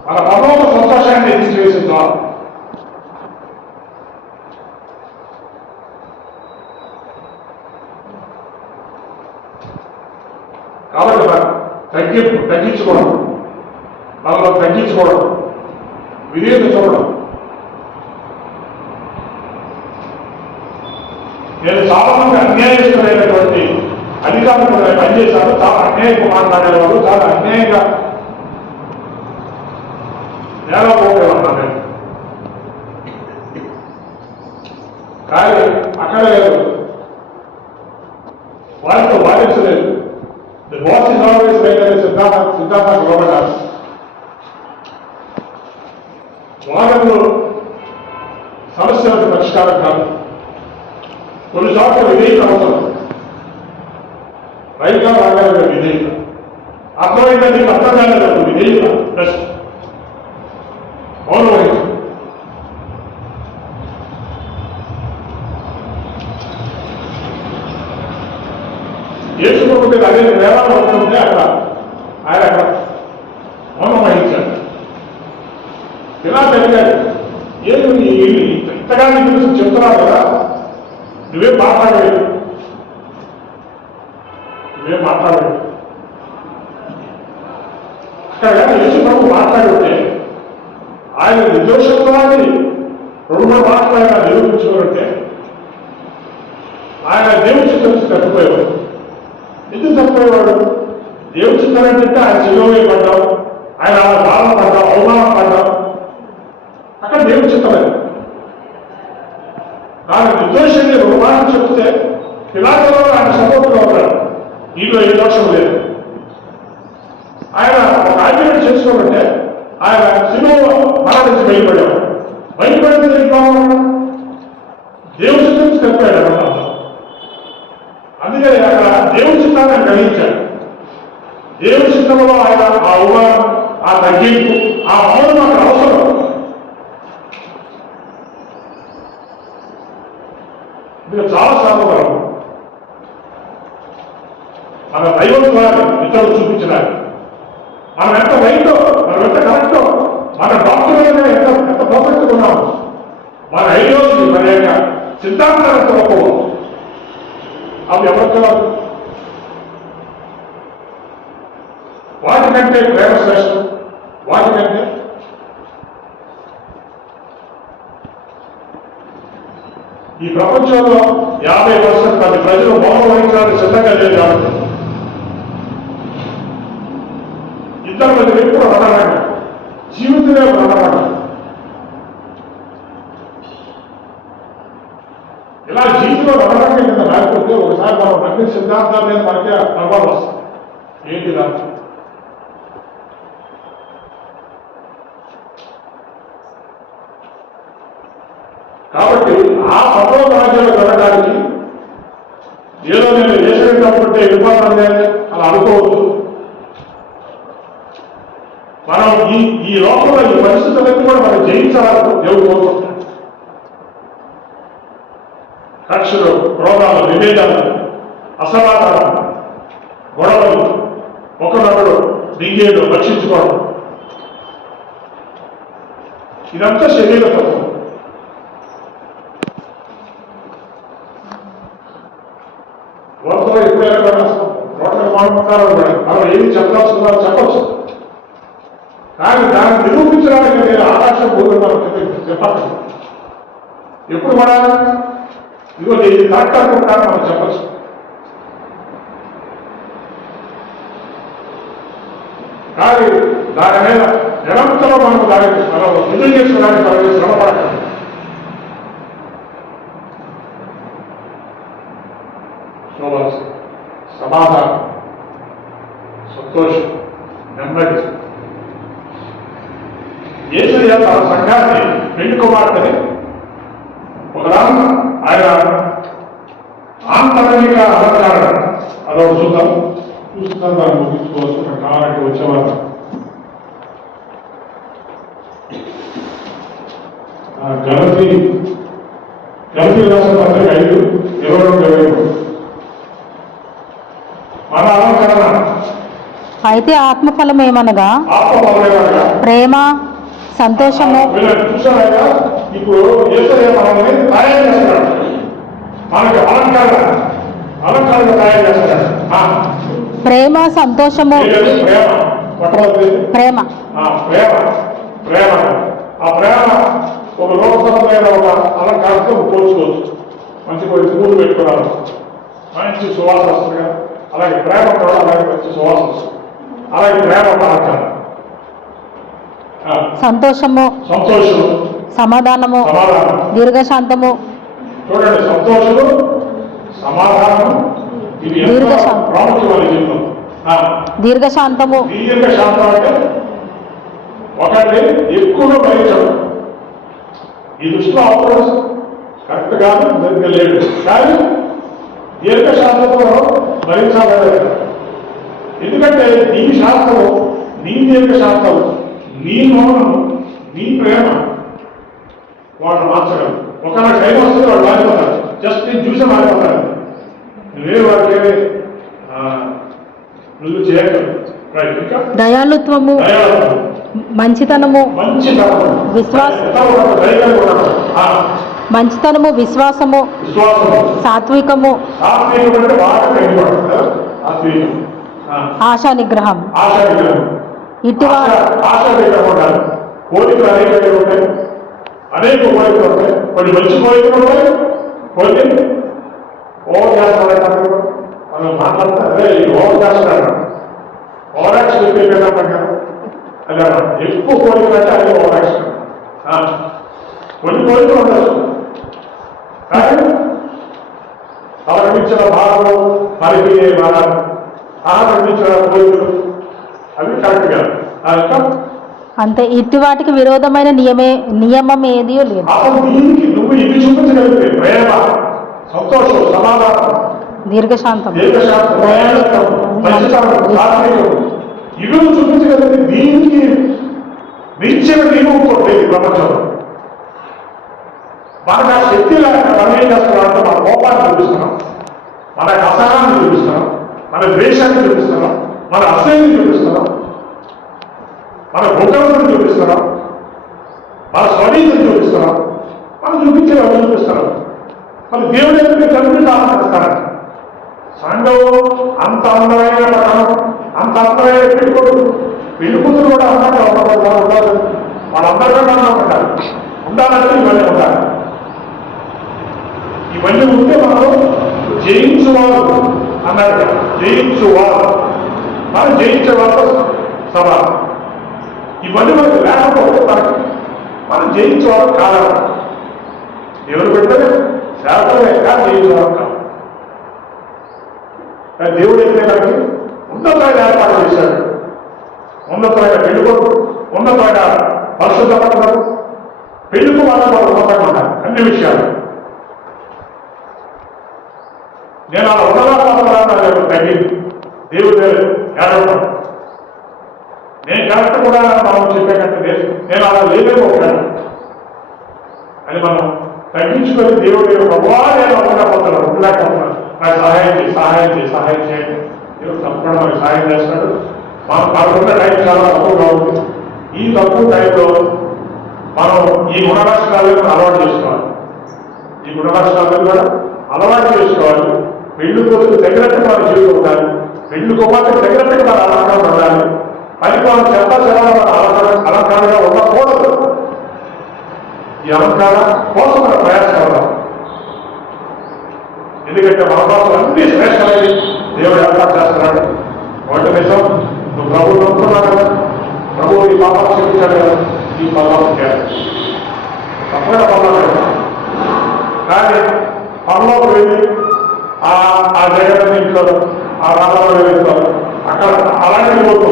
మన పరలోక సంతోషాన్ని తీసివేసిన జ్వాల. కాబట్టి తగ్గించుకోవడం, మనలో తగ్గించుకోవడం, విధేయత చూడడం. నేను చాలా మంది అన్యాయస్తులైనటువంటి అధికారులు పనిచేశాను, చాలా అన్యాయంగా మాట్లాడేవాళ్ళు, చాలా అన్యాయంగా నేలపోయేవాళ్ళు నేను. కానీ అక్కడ లేదు, వారితో వాదించలేదు. The boss is always right అనే సిద్ధాంతం ఇవ్వబడ్డారు. వాదనలు సమస్యలకు పరిష్కారం కాదు. కొన్నిసార్లు విధేయత అవసరం. రైతుగా రాగలిగిన విధేయత, అర్థమైందా నీకు అర్థం కాలేదు విధేయత ప్లస్ మౌనం వహించు. యేసుప్రభుకి అదే వేలాలు వస్తుంటే అక్కడ ఆయన అక్కడ మౌనం వహించాడు. ఇలా జరిగాడు. ఏమి ఇంతగా నీ గురించి చెప్తున్నావు కదా, నువ్వేం మాట్లాడలేదు. అక్కడ యేసు ప్రభు మాట్లాడుంటే ఆయన నిర్దోషత్వాన్ని 2 మాటలు ఆయన నిరూపించుకుంటే ఆయన దేవుడి చిత్తం తప్పిపోయేవాడు. ఎందుకు తప్పిపోయేవాడు? దేవుడి చిత్తం ఏంటంటే ఆయన శిలువై పడ్డాం, ఆయన బాధపడ్డాం, అవమానపడ్డాం, అక్కడ దేవుడి చిత్తలేదు. కానీ నిర్దోషాన్ని 2 మాటలు చెప్తే పిలాతులో ఆయన సపోర్టుగా ఉన్నాడు, దీనిలో ఏ దోషం లేదు. ఆయన ఒక ఆర్గ్యుమెంట్ చేసుకోమంటే ఆయన శిలువలో మరణించి బయటపడాడు. బయటపడితే దేవుడి చిత్తం తప్పాడు అన్నమాట. అందుకని అక్కడ దేవుడి చిత్తాన్ని ఆయన గ్రహించాడు. దేవుడి చిత్తంలో ఆయన ఆ అవమానం, ఆ తగ్గింపు, ఆ మౌనం అక్కడ అవసరం. ఇది చాలా శాపకరం. మన దైవత్వాన్ని ఇతరులు చూపించడానికి మనం ఎంత రైటో, మనం ఎంత కరెక్టో, మన డాక్టర్లుగా ఎంత పర్ఫెక్ట్గా ఉన్నాము, మన ఐడియాలజీ, మన యొక్క సిద్ధాంతాలు ఎంత గొప్పవు, అవి ఎవరికి కాదు. వాటికంటే ప్రేమ శ్రేష్టం. వాటికంటే ఈ ప్రపంచంలో 50% మంది ప్రజలు మౌనం వహించడానికి సిద్ధంగా లేదు. కాబట్టి ఇద్దరు మంది వ్యక్తులు రణరంగ జీవితమే రణరంగ. ఇలా జీవితంలో రణరంగం కింద లేకపోతే ఒకసారి మనం నమ్మిన సిద్ధాంతాల మీద మనకే ప్రభావం వస్తుంది. ఏంటి దాంట్లో కాబట్టి ఆ పదవ రాజ్యాలు జరగడానికి ఏదో నేను దేశం కాబట్టి విభాగం అలా అనుకోవద్దు. మనం ఈ లోపల ఈ పరిస్థితులన్నీ కూడా మనం జయించాలని దేవుడు కోరుకుంటాడు. కక్షలు, క్రోధాలు, విభేదాలు, అసమాధానం, గొడవలు, ఒకరొకడు దిగేయడం, రక్షించుకోవడం, ఇదంతా శరీర తత్వం. లోపల ఎప్పుడైనా రోడ్ల మాట్లాడాలి, మనం ఏమి చెప్పాల్సిందో చెప్పచ్చు. కానీ దాన్ని నిరూపించడానికి నేను ఆకాశం పోతున్నాను చెప్పాలి. ఎప్పుడు కూడా ఇదిగో ఇది కరెక్ట్ అనుకుంటాను మనం చెప్పచ్చు. కానీ దాని మీద నిరంతరం మనం దానికి మనం రుజువు చేసుకోవడానికి మనం శ్రమపడతాం. సమాధానం, సంతోషం, నెమ్మది. యేసయ్య తన సంఘాన్ని పెళ్లి కుమార్తెని ఒకదాన్ని ఆయన ఆంతరిక అలంకారం అదొక చూస్తాం దాన్ని ముగించుకోవచ్చు. కావాలంటే వచ్చేవారు గలతీ రాష్ట్ర పత్రిక 5:22 మన అలంకరణ. అయితే ఆత్మఫలం ఏమనగా ప్రేమ, సంతోషము. చూసారా, ఇప్పుడు యేసయ్య మనల్ని తయారు చేస్తున్నాడు, మనకి అలంకారంగా తయారు చేస్తున్నాడు. ప్రేమ, సంతోషము, ప్రేమ ఆ ప్రేమ ఒక లోకసమైన ఒక అలంకారంతో పోల్చుకోవచ్చు. మంచి కొన్ని పూలు పెట్టుకున్నారు, మంచి సువాసన వస్తుంది కదా. అలాగే ప్రేమ కూడా అలాగే మంచి సువాసన వస్తుంది. అలాగే ప్రేమ అలంకారం. సంతోషము, సమాధానము, దీర్ఘశాంతము. చూడండి, సంతోషము, సమాధానము, ఇది ప్రాముఖ్యమైన జీవితం. దీర్ఘశాంతము. దీర్ఘశాంతం అంటే ఒకటి ఎక్కువగా భరించడం. ఈ దృష్టిలో అవకాశం కరెక్ట్ కాదు, దగ్గర లేదు. కానీ దీర్ఘశాంతంతో భరించాలి. ఎందుకంటే నీ శాస్త్రం, నీ దీర్ఘశాస్త్రం, నీ మౌనం, నీ ప్రేమ వాళ్ళు మార్చగలరు. ఒకవేళ టైం వస్తుంది వాళ్ళు మారిపోతారు. జస్ట్ నేను చూసి మారిపోతారు. నువ్వే వారికి నువ్వు చేయగలరు. ఇంకా దయాళుత్వము, మంచితనము, మంచితనము, విశ్వాసము, సాత్వికము, ఆశా నిగ్రహం. కోరికలు అనేక ఉంటాయి, అనేక కోరికలు ఉంటాయి. కొన్ని మంచి కోరికలు ఉంటాయి, కొన్ని ఓవర్ చేస్తాడు. మనం మాట్లాడితే అదే ఓవర్ చేస్తాడు, ఓవర్ యాక్షన్ అయిపోయిందంటాం కదా. అదే ఎక్కువ కోరికలు అంటే అదే ఓవర్ యాక్షన్. కొన్ని కోరికలు ఉండొచ్చు, కానీ అవలపించిన భాగం మనకి మన ఆహరించిన కోరికలు అవి కరెక్ట్ కాదు. అంతే. ఇటు వాటికి విరోధమైన నియమం ఏది లేదు. అసలు దీనికి నువ్వు ఇది చూపించగలిగితే ప్రేమ, సంతోషం, సమాధానం, దీర్ఘశాంతం, ఇవి చూపించగలిగితే దీనికి మించిన నియమం కొట్టేది ప్రపంచంలో. మనకు ఆ శక్తి లేక మనం ఏం చేస్తున్నామంటే మన కోపాన్ని చూపిస్తున్నాం, మన అసహనాన్ని చూపిస్తున్నాం, మన ద్వేషాన్ని చూపిస్తున్నాం, మన అసహ్యాన్ని చూపిస్తున్నాం, మన భూకల్పను చూపిస్తున్నాం, మన స్వనీతిని చూపిస్తున్నాం. మనం చూపించేది అవి చూపిస్తున్నాం. మన దేవుడి తండ్రి ఆనందిస్తారా? సంఘం అంత అందమైన పట్టణం, అంత అందమైన పెళ్ళికూతురు కూడా అందంగా ఉండాలి. వాళ్ళందరికన్నా ఉండాలి. ఉండాలంటే ఇవన్నీ ఉండాలి. ఇవన్నీ ఉంటే మనం జయించువారు అన్నారు కదా, జయించువారు. మనం జయించేవారు సభ. ఇవన్నీ మనకు లేకపోతే మనం జయించేవారు కాదు. ఎవరు పెడితే శాస్త్రమే కాదు, జయించేవారు కాదు. దేవుడు అయితే మనకి ఉన్నతమైన ఏర్పాటు చేశాడు. ఉన్నతమైన పెళ్ళికొడుకు, ఉన్నతమైన పరిశుద్ధ పట్టణం, పెళ్లికు మాత్రం ఉన్నతంగా ఉండాలి. అన్ని విషయాలు. నేను అలా ఉండగా తగ్గింది దేవుడు ఏడవడం. నేను కరెక్ట్ కూడా మనం చెప్పేటట్టు నేను అలా లేదేమో అని మనం తగ్గించుకొని దేవుడు ప్రభావ నేను ఉండకపోతున్నాను, ఉండలేకపోతున్నాను, నాకు సహాయం చేయండి. దేవుడు తప్పకుండా మనకి సహాయం చేస్తాడు. మనం మనకున్న టైం చాలా తక్కువగా ఉంది. ఈ తక్కువ టైంలో మనం ఈ గుణలక్షణాలను అలవాటు చేసుకోవాలి. ఈ గుణలక్షణాలను కూడా అలవాటు చేసుకోవాలి. పెళ్లి కోసం తగినట్టు మన జీవితం ఉండాలి. పెళ్లి కుమార్తె తగినట్టుగా మన అలంకరణ ఉండాలి. పని మనం చెత్త అలంకరణగా ఉండకూడదు. ఈ అలంకరణ కోసం మన ప్రయాసపడదాం. ఎందుకంటే మన కోసం అన్ని శ్రేష్టమైనవి దేవుడు ఏర్పాటు చేస్తున్నాడు. ఒకటి నిజం, నువ్వు ప్రభువు నమ్ముతున్నావు కదా, ప్రభువు నీ పాపాలు క్షమించాడు కదా, ఈ పదాలు తప్పకుండా పదాలు. కానీ పనులోకి వెళ్ళి ఆ జగన్ ఇంట్లో ఆ రాళ్ళలో వెళ్తారు, అక్కడ అలాంటి పోతూ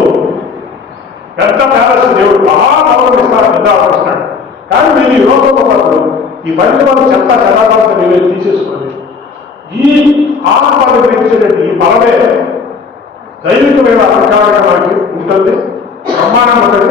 పెద్ద ప్యాలెస్ దేవుడు మహాభవనం ఇస్తాడు, నిద్రపరుస్తాడు. కానీ మీరు ఈ లోకంలో ఉన్నప్పుడు ఈ 10 మంది చెత్త చెదాలను మీరు తీసేసుకోండి. ఈ ఆత్మను గ్రహించేటట్టు ఈ బలమే దైవికమైన అలంకారంగా మనకి ఉంటుంది, బ్రహ్మాండం ఉంటుంది.